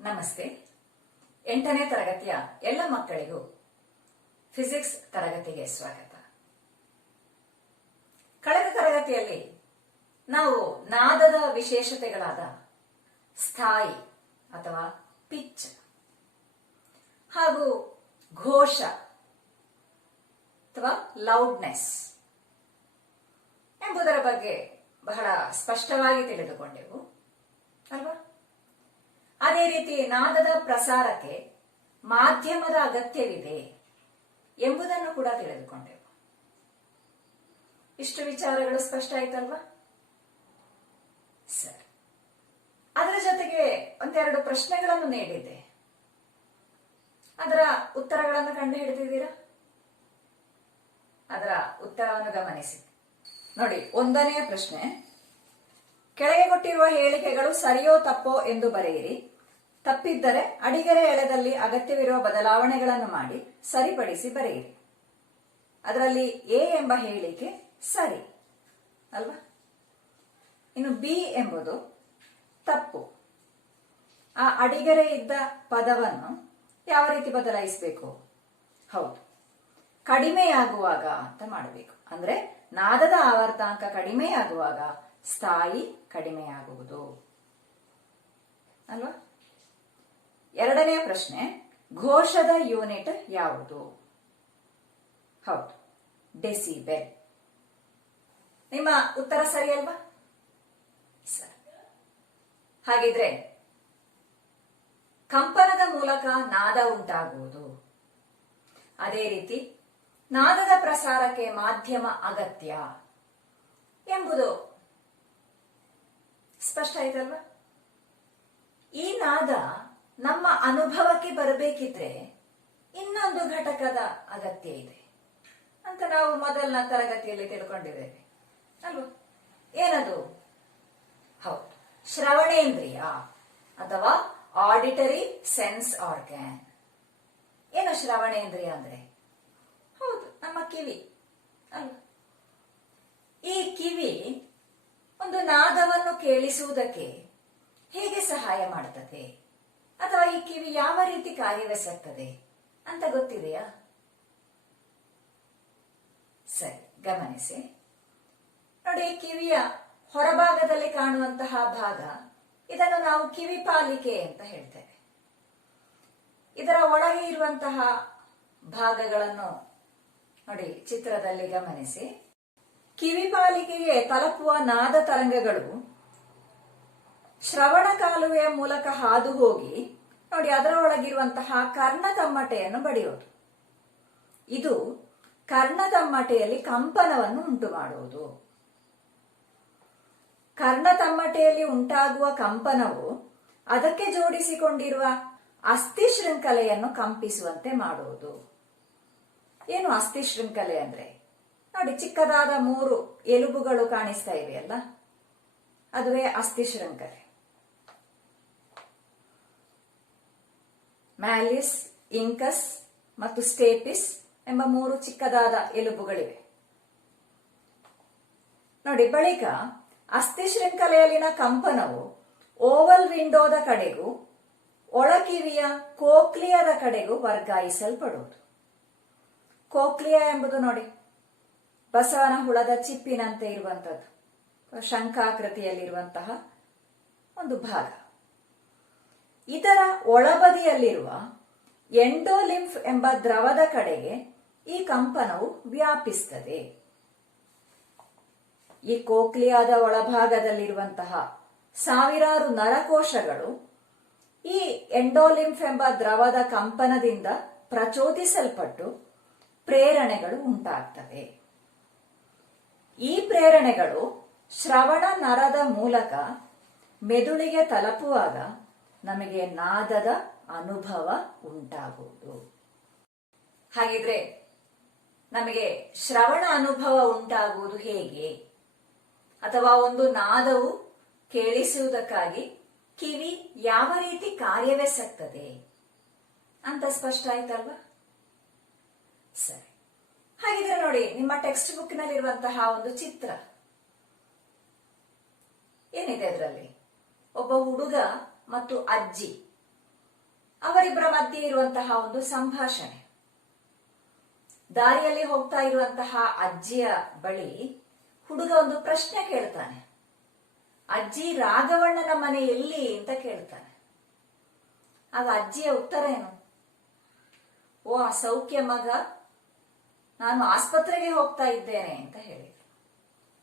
ನಮಸ್ತೆ. 8ನೇ ತರಗತಿಯ ಎಲ್ಲ ಮಕ್ಕಳಿಗೂ ಫಿಸಿಕ್ಸ್ ತರಗತಿಗೆ ಸ್ವಾಗತ. ಕಳೆದ ತರಗತಿಯಲ್ಲಿ ನಾವು ನಾದದ ವಿಶೇಷತೆಗಳಾದ ಸ್ಥಾಯಿ ಅಥವಾ ಪಿಚ್ ಹಾಗೂ ಘೋಷ ಅಥವಾ ಲೌಡ್ನೆಸ್ ಎಂಬುದರ ಬಗ್ಗೆ ಬಹಳ ಸ್ಪಷ್ಟವಾಗಿ ತಿಳಿದುಕೊಂಡೆವು ಅಲ್ವಾ? ಅದೇ ರೀತಿ ನಾದದ ಪ್ರಸಾರಕ್ಕೆ ಮಾಧ್ಯಮದ ಅಗತ್ಯವಿದೆ ಎಂಬುದನ್ನು ಕೂಡ ತಿಳಿದುಕೊಂಡೆವು. ಇಷ್ಟು ವಿಚಾರಗಳು ಸ್ಪಷ್ಟ ಆಯ್ತಲ್ವಾ? ಸರಿ, ಅದರ ಜೊತೆಗೆ ಒಂದೆರಡು ಪ್ರಶ್ನೆಗಳನ್ನು ನೀಡಿದ್ದೆ. ಅದರ ಉತ್ತರಗಳನ್ನು ಕಂಡು ಹಿಡಿದಿದ್ದೀರಾ? ಅದರ ಉತ್ತರವನ್ನು ಗಮನಿಸಿ ನೋಡಿ. 1ನೇ ಪ್ರಶ್ನೆ, ಕೆಳಗೆ ಕೊಟ್ಟಿರುವ ಹೇಳಿಕೆಗಳು ಸರಿಯೋ ತಪ್ಪೋ ಎಂದು ಬರೆಯಿರಿ. ತಪ್ಪಿದ್ದರೆ ಅಡಿಗೆರೆ ಎಳೆದಲ್ಲಿ ಅಗತ್ಯವಿರುವ ಬದಲಾವಣೆಗಳನ್ನು ಮಾಡಿ ಸರಿಪಡಿಸಿ ಬರೆಯಿರಿ. ಅದರಲ್ಲಿ ಎ ಎಂಬ ಹೇಳಿಕೆ ಸರಿ ಅಲ್ವಾ? ಇನ್ನು ಬಿ ಎಂಬುದು ತಪ್ಪು. ಆ ಅಡಿಗೆರೆ ಇದ್ದ ಪದವನ್ನು ಯಾವ ರೀತಿ ಬದಲಾಯಿಸಬೇಕು? ಹೌದು, ಕಡಿಮೆಯಾಗುವಾಗ ಅಂತ ಮಾಡಬೇಕು. ಅಂದ್ರೆ ನಾದದ ಆವರ್ತಾಂಕ ಕಡಿಮೆಯಾಗುವಾಗ ಸ್ಥಾಯಿ ಕಡಿಮೆಯಾಗುವುದು ಅಲ್ವಾ? 2ನೇ ಪ್ರಶ್ನೆ, ಘೋಷದ ಯೂನಿಟ್ ಯಾವುದು? ಹೌದು, ಡೆಸಿಬೆಲ್. ನಿಮ್ಮ ಉತ್ತರ ಸರಿ ಅಲ್ವಾ? ಸರಿ. ಹಾಗಿದ್ರೆ ಕಂಪನದ ಮೂಲಕ ನಾದ ಉಂಟಾಗುವುದು, ಅದೇ ರೀತಿ ನಾದದ ಪ್ರಸಾರಕ್ಕೆ ಮಾಧ್ಯಮ ಅಗತ್ಯ ಎಂಬುದು ಸ್ಪಷ್ಟ ಆಯ್ತಲ್ವಾ? ಈ ನಾದ ನಮ್ಮ ಅನುಭವಕ್ಕೆ ಬರಬೇಕಿದ್ರೆ ಇನ್ನೊಂದು ಘಟಕದ ಅಗತ್ಯ ಇದೆ ಅಂತ ನಾವು ಮೊದಲನ ತರಗತಿಯಲ್ಲಿ ತಿಳ್ಕೊಂಡಿದ್ದೇವೆ ಅಲ್ವಾ? ಏನದು? ಹೌದು, ಶ್ರವಣೇಂದ್ರಿಯ ಅಥವಾ ಆಡಿಟರಿ ಸೆನ್ಸ್ ಆರ್ಗನ್. ಏನು ಶ್ರವಣೇಂದ್ರಿಯ ಅಂದ್ರೆ? ಹೌದು, ನಮ್ಮ ಕಿವಿ ಅಲ್ವಾ? ಈ ಕಿವಿ ಒಂದು ನಾದವನ್ನು ಕೇಳಿಸುವುದಕ್ಕೆ ಹೇಗೆ ಸಹಾಯ ಮಾಡುತ್ತದೆ ಅಥವಾ ಈ ಕಿವಿ ಯಾವ ರೀತಿ ಕಾರ್ಯವೆಸಗ್ತದೆ ಅಂತ ಗೊತ್ತಿದೆಯಾ? ಸರಿ, ಗಮನಿಸಿ ನೋಡಿ. ಕಿವಿಯ ಹೊರಭಾಗದಲ್ಲಿ ಕಾಣುವಂತಹ ಭಾಗ, ಇದನ್ನು ನಾವು ಕಿವಿ ಪಾಲಿಕೆ ಅಂತ ಹೇಳ್ತೇವೆ. ಇದರ ಒಳಗೆ ಇರುವಂತಹ ಭಾಗಗಳನ್ನು ನೋಡಿ, ಚಿತ್ರದಲ್ಲಿ ಗಮನಿಸಿ. ಕಿವಿ ಪಾಲಿಕೆಗೆ ತಲುಪುವ ನಾದ ತರಂಗಗಳು ಶ್ರವಣ ಕಾಲುವೆಯ ಮೂಲಕ ಹಾದು ಹೋಗಿ ನೋಡಿ ಅದರ ಒಳಗಿರುವಂತಹ ಕರ್ಣತಮ್ಮಟೆಯನ್ನು ಬಡಿಯೋದು. ಇದು ಕರ್ಣತಮ್ಮಟೆಯಲ್ಲಿ ಕಂಪನವನ್ನು ಉಂಟು ಮಾಡುವುದು. ಕರ್ಣತಮ್ಮಟೆಯಲ್ಲಿ ಉಂಟಾಗುವ ಕಂಪನವು ಅದಕ್ಕೆ ಜೋಡಿಸಿಕೊಂಡಿರುವ ಅಸ್ಥಿ ಶೃಂಖಲೆಯನ್ನು ಕಂಪಿಸುವಂತೆ ಮಾಡುವುದು. ಏನು ಅಸ್ಥಿ ಶೃಂಖಲೆ ಅಂದ್ರೆ? ನೋಡಿ, ಚಿಕ್ಕದಾದ 3 ಎಲುಬುಗಳು ಕಾಣಿಸ್ತಾ ಇವೆಯಲ್ಲ, ಅದುವೇ ಅಸ್ಥಿ ಶೃಂಖಲೆ. ಮ್ಯಾಲಿಸ್, ಇಂಕಸ್ ಮತ್ತು ಸ್ಟೇಪಿಸ್ ಎಂಬ 3 ಚಿಕ್ಕದಾದ ಎಲುಬುಗಳಿವೆ ನೋಡಿ. ಬಳಿಕ ಅಸ್ಥಿ ಶೃಂಖಲೆಯಲ್ಲಿನ ಕಂಪನವು ಓವಲ್ ವಿಂಡೋದ ಕಡೆಗೂ ಒಳಕಿವಿಯ ಕೋಕ್ಲಿಯದ ಕಡೆಗೂ ವರ್ಗಾಯಿಸಲ್ಪಡುವುದು. ಕೋಕ್ಲಿಯಾ ಎಂಬುದು ನೋಡಿ ಬಸವನ ಹುಳದ ಚಿಪ್ಪಿನಂತೆ ಇರುವಂತದ್ದು, ಶಂಖಾಕೃತಿಯಲ್ಲಿರುವಂತಹ ಒಂದು ಭಾಗ. ಇದರ ಒಳಬದಿಯಲ್ಲಿರುವ ಎಂಡೋಲಿಂಫ್ ಎಂಬ ದ್ರವದ ಕಡೆಗೆ ಈ ಕಂಪನವು ವ್ಯಾಪಿಸುತ್ತದೆ. ಈ ಕೋಕ್ಲಿಯಾದ ಒಳಭಾಗದಲ್ಲಿರುವಂತಹ ಸಾವಿರಾರು ನರಕೋಶಗಳು ಈ ಎಂಡೋಲಿಂಫ್ ಎಂಬ ದ್ರವದ ಕಂಪನದಿಂದ ಪ್ರಚೋದಿಸಲ್ಪಟ್ಟು ಪ್ರೇರಣೆಗಳು ಉಂಟಾಗ್ತವೆ. ಈ ಪ್ರೇರಣೆಗಳು ಶ್ರವಣ ನರದ ಮೂಲಕ ಮೆದುಳಿಗೆ ತಲುಪುವಾಗ ನಮಗೆ ನಾದದ ಅನುಭವ ಉಂಟಾಗುವುದು. ಹಾಗಿದ್ರೆ ನಮಗೆ ಶ್ರವಣ ಅನುಭವ ಉಂಟಾಗುವುದು ಹೇಗೆ? ಅಥವಾ ಒಂದು ನಾದವು ಕೇಳಿಸುವುದಕ್ಕಾಗಿ ಕಿವಿ ಯಾವ ರೀತಿ ಕಾರ್ಯವೆಸಗ್ತದೆ ಅಂತ ಸ್ಪಷ್ಟ ಆಯ್ತಲ್ವಾ? ಸರಿ, ಹಾಗಿದ್ರೆ ನೋಡಿ, ನಿಮ್ಮ ಟೆಕ್ಸ್ಟ್ ಬುಕ್ ನಲ್ಲಿರುವಂತಹ ಒಂದು ಚಿತ್ರ ಏನಿದೆ ಅದರಲ್ಲಿ? ಒಬ್ಬ ಹುಡುಗ ಮತ್ತು ಅಜ್ಜಿ ಅವರಿಬ್ಬರ ಮಧ್ಯೆ ಇರುವಂತಹ ಒಂದು ಸಂಭಾಷಣೆ. ದಾರಿಯಲ್ಲಿ ಹೋಗ್ತಾ ಇರುವಂತಹ ಅಜ್ಜಿಯ ಬಳಿ ಹುಡುಗ ಒಂದು ಪ್ರಶ್ನೆ ಕೇಳ್ತಾನೆ. ಅಜ್ಜಿ, ರಾಘವಣ್ಣನ ಮನೆ ಎಲ್ಲಿ ಅಂತ ಕೇಳ್ತಾನೆ. ಆಗ ಅಜ್ಜಿಯ ಉತ್ತರ ಏನು? ಓ ಸೌಖ್ಯ ಮಗ, ನಾನು ಆಸ್ಪತ್ರೆಗೆ ಹೋಗ್ತಾ ಇದ್ದೇನೆ ಅಂತ ಹೇಳಿದ್ರು.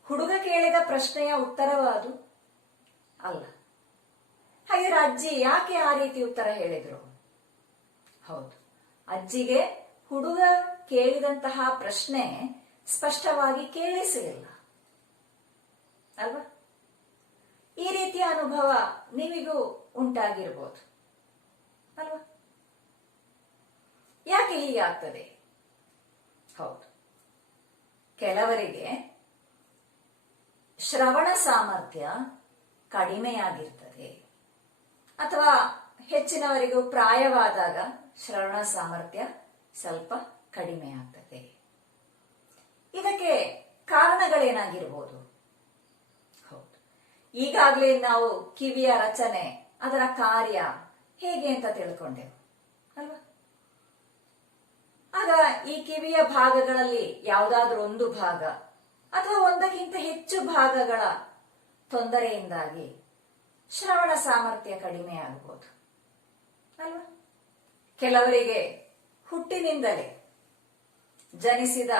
ಹುಡುಗ ಕೇಳಿದ ಪ್ರಶ್ನೆಯ ಉತ್ತರವಾದು ಅಲ್ಲ. ಹಾಗಿದ್ರೆ ಅಜ್ಜಿ ಯಾಕೆ ಆ ರೀತಿ ಉತ್ತರ ಹೇಳಿದ್ರು? ಹೌದು, ಅಜ್ಜಿಗೆ ಹುಡುಗ ಕೇಳಿದಂತಹ ಪ್ರಶ್ನೆ ಸ್ಪಷ್ಟವಾಗಿ ಕೇಳಿಸಲಿಲ್ಲ ಅಲ್ವಾ? ಈ ರೀತಿಯ ಅನುಭವ ನಿಮಗೂ ಉಂಟಾಗಿರ್ಬೋದು ಅಲ್ವಾ? ಯಾಕೆ ಹೀಗೆ ಆಗ್ತದೆ? ಹೌದು, ಕೆಲವರಿಗೆ ಶ್ರವಣ ಸಾಮರ್ಥ್ಯ ಕಡಿಮೆಯಾಗಿರ್ತದೆ, ಅಥವಾ ಹೆಚ್ಚಿನವರಿಗೂ ಪ್ರಾಯವಾದಾಗ ಶ್ರವಣ ಸಾಮರ್ಥ್ಯ ಸ್ವಲ್ಪ ಕಡಿಮೆ ಆಗ್ತದೆ. ಇದಕ್ಕೆ ಕಾರಣಗಳೇನಾಗಿರ್ಬೋದು? ಹೌದು, ಈಗಾಗಲೇ ನಾವು ಕಿವಿಯ ರಚನೆ, ಅದರ ಕಾರ್ಯ ಹೇಗೆ ಅಂತ ತಿಳ್ಕೊಂಡೆವು ಅಲ್ವಾ? ಆಗ ಈ ಕಿವಿಯ ಭಾಗಗಳಲ್ಲಿ ಯಾವುದಾದ್ರೂ ಒಂದು ಭಾಗ ಅಥವಾ ಒಂದಕ್ಕಿಂತ ಹೆಚ್ಚು ಭಾಗಗಳ ತೊಂದರೆಯಿಂದಾಗಿ ಶ್ರವಣ ಸಾಮರ್ಥ್ಯ ಕಡಿಮೆ ಆಗಬಹುದು ಅಲ್ವಾ? ಕೆಲವರಿಗೆ ಹುಟ್ಟಿನಿಂದಲೇ, ಜನಿಸಿದ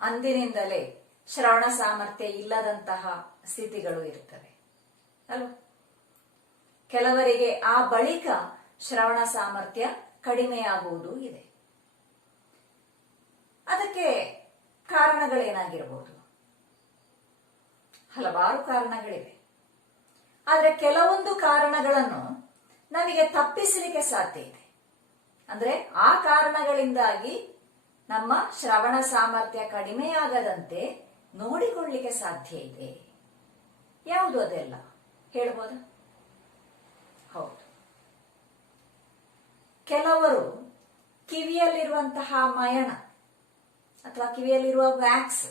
ಅಂದಿನಿಂದಲೇ ಶ್ರವಣ ಸಾಮರ್ಥ್ಯ ಇಲ್ಲದಂತಹ ಸ್ಥಿತಿಗಳು ಇರುತ್ತವೆ ಅಲ್ವಾ? ಕೆಲವರಿಗೆ ಆ ಬಳಿಕ ಶ್ರವಣ ಸಾಮರ್ಥ್ಯ ಕಡಿಮೆಯಾಗುವುದು ಇದೆ. ಅದಕ್ಕೆ ಕಾರಣಗಳೇನಾಗಿರಬಹುದು? ಹಲವಾರು ಕಾರಣಗಳಿವೆ. ಆದರೆ ಕೆಲವೊಂದು ಕಾರಣಗಳನ್ನು ನಮಗೆ ತಪ್ಪಿಸಲಿಕ್ಕೆ ಸಾಧ್ಯ ಇದೆ. ಅಂದ್ರೆ ಆ ಕಾರಣಗಳಿಂದಾಗಿ ನಮ್ಮ ಶ್ರವಣ ಸಾಮರ್ಥ್ಯ ಕಡಿಮೆಯಾಗದಂತೆ ನೋಡಿಕೊಳ್ಳಲಿಕ್ಕೆ ಸಾಧ್ಯ ಇದೆ. ಯಾವುದು ಅದೆಲ್ಲ ಹೇಳ್ಬೋದಾ? ಹೌದು, ಕೆಲವರು ಕಿವಿಯಲ್ಲಿರುವಂತಹ ಮಯಣ ಅಥವಾ ಕಿವಿಯಲ್ಲಿರುವ ವ್ಯಾಕ್ಸ್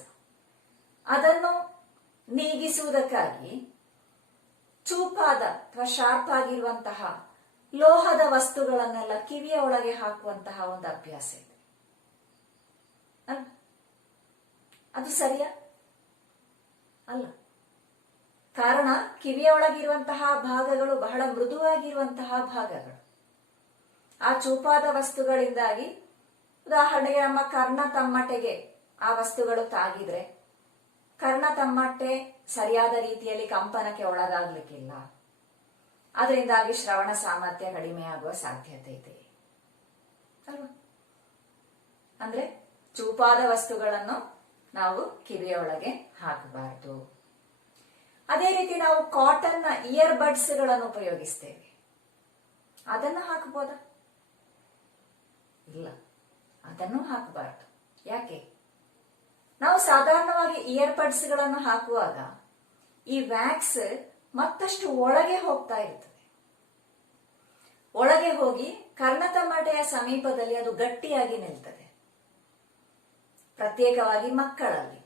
ಅದನ್ನು ನೀಗಿಸುವುದಕ್ಕಾಗಿ ಚೂಪಾದ ಅಥವಾ ಶಾರ್ಪ್ ಆಗಿರುವಂತಹ ಲೋಹದ ವಸ್ತುಗಳನ್ನೆಲ್ಲ ಕಿವಿಯ ಒಳಗೆ ಹಾಕುವಂತಹ ಒಂದು ಅಭ್ಯಾಸ ಇದೆ. ಅದು ಸರಿಯಾ? ಅಲ್ಲ. ಕಾರಣ, ಕಿವಿಯ ಒಳಗಿರುವಂತಹ ಭಾಗಗಳು ಬಹಳ ಮೃದುವಾಗಿರುವಂತಹ ಭಾಗಗಳು. ಆ ಚೂಪಾದ ವಸ್ತುಗಳಿಂದಾಗಿ, ಉದಾಹರಣೆಗೆ ನಮ್ಮ ಕರ್ಣ ತಮ್ಮಟೆಗೆ ಆ ವಸ್ತುಗಳು ತಾಗಿದ್ರೆ ಕರ್ಣ ತಮ್ಮಟೆ ಸರಿಯಾದ ರೀತಿಯಲ್ಲಿ ಕಂಪನಕ್ಕೆ ಒಳಗಾಗ್ಲಿಕ್ಕಿಲ್ಲ. ಅದರಿಂದಾಗಿ ಶ್ರವಣ ಸಾಮರ್ಥ್ಯ ಕಡಿಮೆಯಾಗುವ ಸಾಧ್ಯತೆ ಇದೆ ಅಲ್ವಾ? ಅಂದ್ರೆ ಚೂಪಾದ ವಸ್ತುಗಳನ್ನು ನಾವು ಕಿವಿಯೊಳಗೆ ಹಾಕಬಾರದು. ಅದೇ ರೀತಿ ನಾವು ಕಾಟನ್ ಇಯರ್ ಬಡ್ಸ್ ಗಳನ್ನು ಉಪಯೋಗಿಸ್ತೇವೆ. ಅದನ್ನ ಹಾಕಬಹುದಾ? ಇಲ್ಲ, ಅದನ್ನು ಹಾಕಬಾರದು. ಯಾಕೆ? ನಾವು ಸಾಧಾರಣವಾಗಿ ಇಯರ್ ಬಡ್ಸ್ ಗಳನ್ನು ಹಾಕುವಾಗ ಈ ವ್ಯಾಕ್ಸ್ ಮತ್ತಷ್ಟು ಒಳಗೆ ಹೋಗ್ತಾ ಇರ್ತದೆ. ಒಳಗೆ ಹೋಗಿ ಕರ್ಣತಮಟೆಯ ಸಮೀಪದಲ್ಲಿ ಅದು ಗಟ್ಟಿಯಾಗಿ ನಿಲ್ತದೆ, ಪ್ರತ್ಯೇಕವಾಗಿ ಮಕ್ಕಳಲ್ಲಿ.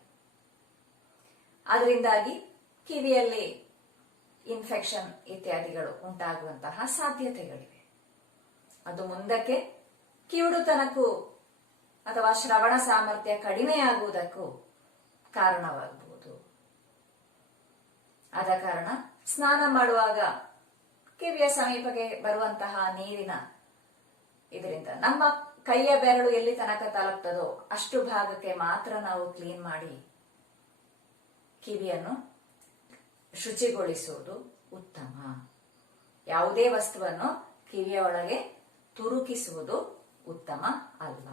ಅದರಿಂದಾಗಿ ಕಿವಿಯಲ್ಲಿ ಇನ್ಫೆಕ್ಷನ್ ಇತ್ಯಾದಿಗಳು ಉಂಟಾಗುವಂತಹ ಸಾಧ್ಯತೆಗಳಿವೆ. ಅದು ಮುಂದಕ್ಕೆ ಕಿವುಡುತನಕ್ಕೂ ಅಥವಾ ಶ್ರವಣ ಸಾಮರ್ಥ್ಯ ಕಡಿಮೆಯಾಗುವುದಕ್ಕೂ ಕಾರಣವಾಗಬಹುದು. ಆದ ಕಾರಣ ಸ್ನಾನ ಮಾಡುವಾಗ ಕಿವಿಯ ಸಮೀಪಕ್ಕೆ ಬರುವಂತಹ ನೀರಿನ ಇದರಿಂದ ನಮ್ಮ ಕೈಯ ಬೆರಳು ಎಲ್ಲಿ ತನಕ ತಲುಪ್ತದೋ ಅಷ್ಟು ಭಾಗಕ್ಕೆ ಮಾತ್ರ ನಾವು ಕ್ಲೀನ್ ಮಾಡಿ ಕಿವಿಯನ್ನು ಶುಚಿಗೊಳಿಸುವುದು ಉತ್ತಮ. ಯಾವುದೇ ವಸ್ತುವನ್ನು ಕಿವಿಯ ಒಳಗೆ ತುರುಕಿಸುವುದು ಉತ್ತಮ ಅಲ್ಲ.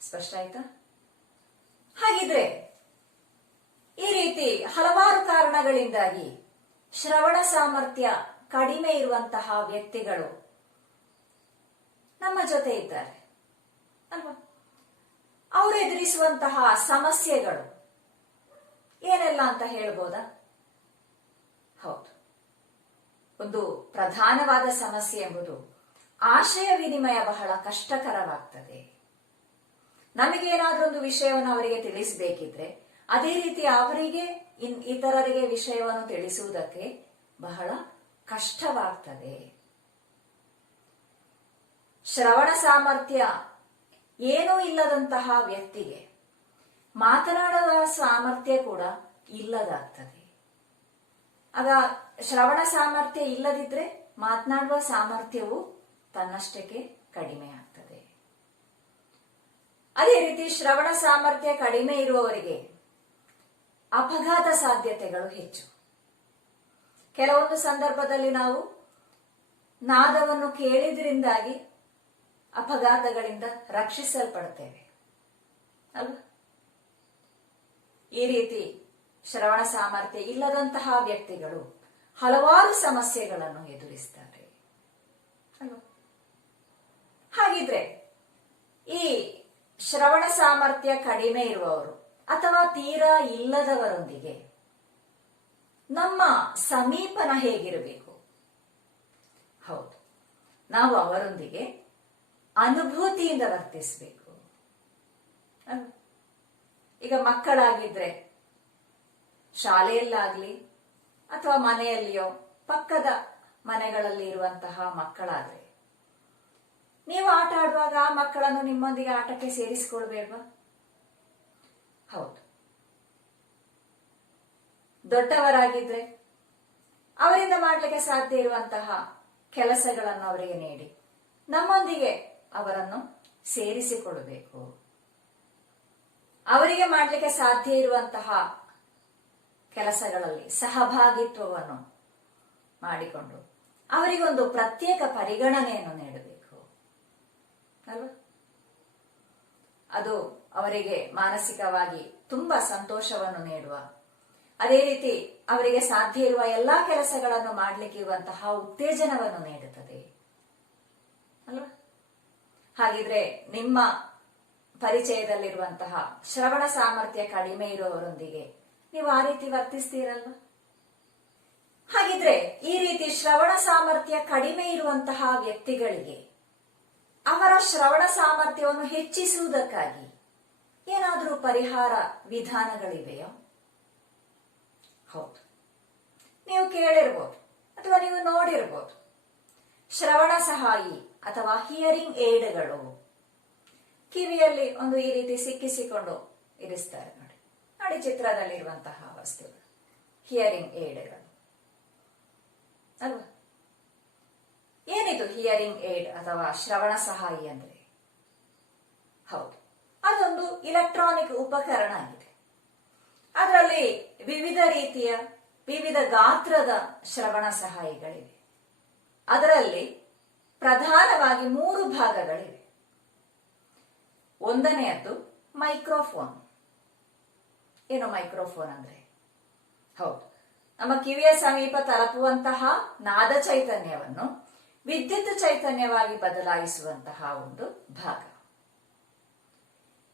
ಸ್ಪಷ್ಟ ಆಯ್ತಾ? ಹಾಗಿದ್ರೆ ಈ ರೀತಿ ಹಲವಾರು ಕಾರಣಗಳಿಂದಾಗಿ ಶ್ರವಣ ಸಾಮರ್ಥ್ಯ ಕಡಿಮೆ ಇರುವಂತಹ ವ್ಯಕ್ತಿಗಳು ನಮ್ಮ ಜೊತೆ ಇದ್ದಾರೆ ಅಲ್ವಾ? ಅವರು ಎದುರಿಸುವಂತಹ ಸಮಸ್ಯೆಗಳು ಏನೆಲ್ಲ ಅಂತ ಹೇಳ್ಬೋದಾ? ಹೌದು, ಒಂದು ಪ್ರಧಾನವಾದ ಸಮಸ್ಯೆ ಎಂಬುದು ಆಶಯ ವಿನಿಮಯ ಬಹಳ ಕಷ್ಟಕರವಾಗ್ತದೆ. ನಮಗೇನಾದ್ರೂ ಒಂದು ವಿಷಯವನ್ನು ಅವರಿಗೆ ತಿಳಿಸಬೇಕಿದ್ರೆ ಅದೇ ರೀತಿ ಅವರಿಗೆ ಇತರರಿಗೆ ವಿಷಯವನ್ನು ತಿಳಿಸುವುದಕ್ಕೆ ಬಹಳ ಕಷ್ಟವಾಗ್ತದೆ. ಶ್ರವಣ ಸಾಮರ್ಥ್ಯ ಏನೂ ಇಲ್ಲದಂತಹ ವ್ಯಕ್ತಿಗೆ ಮಾತನಾಡುವ ಸಾಮರ್ಥ್ಯ ಕೂಡ ಇಲ್ಲದಾಗ್ತದೆ. ಆಗ ಶ್ರವಣ ಸಾಮರ್ಥ್ಯ ಇಲ್ಲದಿದ್ರೆ ಮಾತನಾಡುವ ಸಾಮರ್ಥ್ಯವು ತನ್ನಷ್ಟಕ್ಕೆ ಕಡಿಮೆ ಆಗ್ತದೆ. ಅದೇ ರೀತಿ ಶ್ರವಣ ಸಾಮರ್ಥ್ಯ ಕಡಿಮೆ ಇರುವವರಿಗೆ ಅಪಘಾತ ಸಾಧ್ಯತೆಗಳು ಹೆಚ್ಚು. ಕೆಲವೊಂದು ಸಂದರ್ಭದಲ್ಲಿ ನಾವು ನಾದವನ್ನು ಕೇಳಿದ್ರಿಂದಾಗಿ ಅಪಘಾತಗಳಿಂದ ರಕ್ಷಿಸಲ್ಪಡುತ್ತೇವೆ ಅಲ್ವಾ? ಈ ರೀತಿ ಶ್ರವಣ ಸಾಮರ್ಥ್ಯ ಇಲ್ಲದಂತಹ ವ್ಯಕ್ತಿಗಳು ಹಲವಾರು ಸಮಸ್ಯೆಗಳನ್ನು ಎದುರಿಸ್ತಾರೆ ಅಲ್ವಾ? ಹಾಗಿದ್ರೆ ಈ ಶ್ರವಣ ಸಾಮರ್ಥ್ಯ ಕಡಿಮೆ ಇರುವವರು ಅಥವಾ ತೀರಾ ಇಲ್ಲದವರೊಂದಿಗೆ ನಮ್ಮ ಸಮೀಪನ ಹೇಗಿರಬೇಕು? ಹೌದು, ನಾವು ಅವರೊಂದಿಗೆ ಅನುಭೂತಿಯಿಂದ ವರ್ತಿಸಬೇಕು. ಈಗ ಮಕ್ಕಳಾಗಿದ್ರೆ ಶಾಲೆಯಲ್ಲಾಗ್ಲಿ ಅಥವಾ ಮನೆಯಲ್ಲಿಯೋ ಪಕ್ಕದ ಮನೆಗಳಲ್ಲಿ ಇರುವಂತಹ ಮಕ್ಕಳಾದ್ರೆ ನೀವು ಆಟ ಆಡುವಾಗ ಆ ಮಕ್ಕಳನ್ನು ನಿಮ್ಮೊಂದಿಗೆ ಆಟಕ್ಕೆ ಸೇರಿಸಿಕೊಳ್ಬೇಡ್ವಾ? ಹೌದು. ದೊಡ್ಡವರಾಗಿದ್ರೆ ಅವರಿಂದ ಮಾಡಲಿಕ್ಕೆ ಸಾಧ್ಯ ಇರುವಂತಹ ಕೆಲಸಗಳನ್ನು ಅವರಿಗೆ ನೀಡಿ ನಮ್ಮೊಂದಿಗೆ ಅವರನ್ನು ಸೇರಿಸಿಕೊಳ್ಳಬೇಕು. ಅವರಿಗೆ ಮಾಡಲಿಕ್ಕೆ ಸಾಧ್ಯ ಇರುವಂತಹ ಕೆಲಸಗಳಲ್ಲಿ ಸಹಭಾಗಿತ್ವವನ್ನು ಮಾಡಿಕೊಂಡು ಅವರಿಗೊಂದು ಪ್ರತ್ಯೇಕ ಪರಿಗಣನೆಯನ್ನು ನೀಡಬೇಕು ಅಲ್ವಾ? ಅದು ಅವರಿಗೆ ಮಾನಸಿಕವಾಗಿ ತುಂಬಾ ಸಂತೋಷವನ್ನು ನೀಡುವ, ಅದೇ ರೀತಿ ಅವರಿಗೆ ಸಾಧ್ಯ ಇರುವ ಎಲ್ಲಾ ಕೆಲಸಗಳನ್ನು ಮಾಡಲಿಕ್ಕೆ ಇರುವಂತಹ ಉತ್ತೇಜನವನ್ನು ನೀಡುತ್ತದೆ ಅಲ್ವಾ? ಹಾಗಿದ್ರೆ ನಿಮ್ಮ ಪರಿಚಯದಲ್ಲಿರುವಂತಹ ಶ್ರವಣ ಸಾಮರ್ಥ್ಯ ಕಡಿಮೆ ಇರುವವರೊಂದಿಗೆ ನೀವು ಆ ರೀತಿ ವರ್ತಿಸ್ತೀರಲ್ವಾ? ಹಾಗಿದ್ರೆ ಈ ರೀತಿ ಶ್ರವಣ ಸಾಮರ್ಥ್ಯ ಕಡಿಮೆ ಇರುವಂತಹ ವ್ಯಕ್ತಿಗಳಿಗೆ ಅವರ ಶ್ರವಣ ಸಾಮರ್ಥ್ಯವನ್ನು ಹೆಚ್ಚಿಸುವುದಕ್ಕಾಗಿ ಏನಾದರೂ ಪರಿಹಾರ ವಿಧಾನಗಳಿವೆಯೋ? ಹೌದು, ನೀವು ಕೇಳಿರ್ಬೋದು ಅಥವಾ ನೀವು ನೋಡಿರ್ಬೋದು. ಶ್ರವಣ ಸಹಾಯಿ ಅಥವಾ ಹಿಯರಿಂಗ್ ಏಡ್ಗಳು ಕಿವಿಯಲ್ಲಿ ಒಂದು ಈ ರೀತಿ ಸಿಕ್ಕಿಸಿಕೊಂಡು ಇರಿಸ್ತಾರೆ ನೋಡಿ. ನೋಡಿ ಚಿತ್ರದಲ್ಲಿರುವಂತಹ ವಸ್ತುಗಳು ಹಿಯರಿಂಗ್ ಏಡ್ಗಳು ಅಲ್ವಾ? ಏನಿದು ಹಿಯರಿಂಗ್ ಏಡ್ ಅಥವಾ ಶ್ರವಣ ಸಹಾಯಿ ಅಂದ್ರೆ? ಹೌದು, ಅದೊಂದು ಇಲೆಕ್ಟ್ರಾನಿಕ್ ಉಪಕರಣ ಆಗಿದೆ. ಅದರಲ್ಲಿ ವಿವಿಧ ರೀತಿಯ ವಿವಿಧ ಗಾತ್ರದ ಶ್ರವಣ ಸಹಾಯಿಗಳಿವೆ. ಅದರಲ್ಲಿ ಪ್ರಧಾನವಾಗಿ 3 ಭಾಗಗಳಿವೆ. ಒಂದನೆಯದ್ದು ಮೈಕ್ರೋಫೋನ್. ಏನು ಮೈಕ್ರೋಫೋನ್ ಅಂದ್ರೆ? ಹೌದು, ನಮ್ಮ ಕಿವಿಯ ಸಮೀಪ ತಲುಪುವಂತಹ ನಾದ ಚೈತನ್ಯವನ್ನು ವಿದ್ಯುತ್ ಚೈತನ್ಯವಾಗಿ ಬದಲಾಯಿಸುವಂತಹ ಒಂದು ಭಾಗ.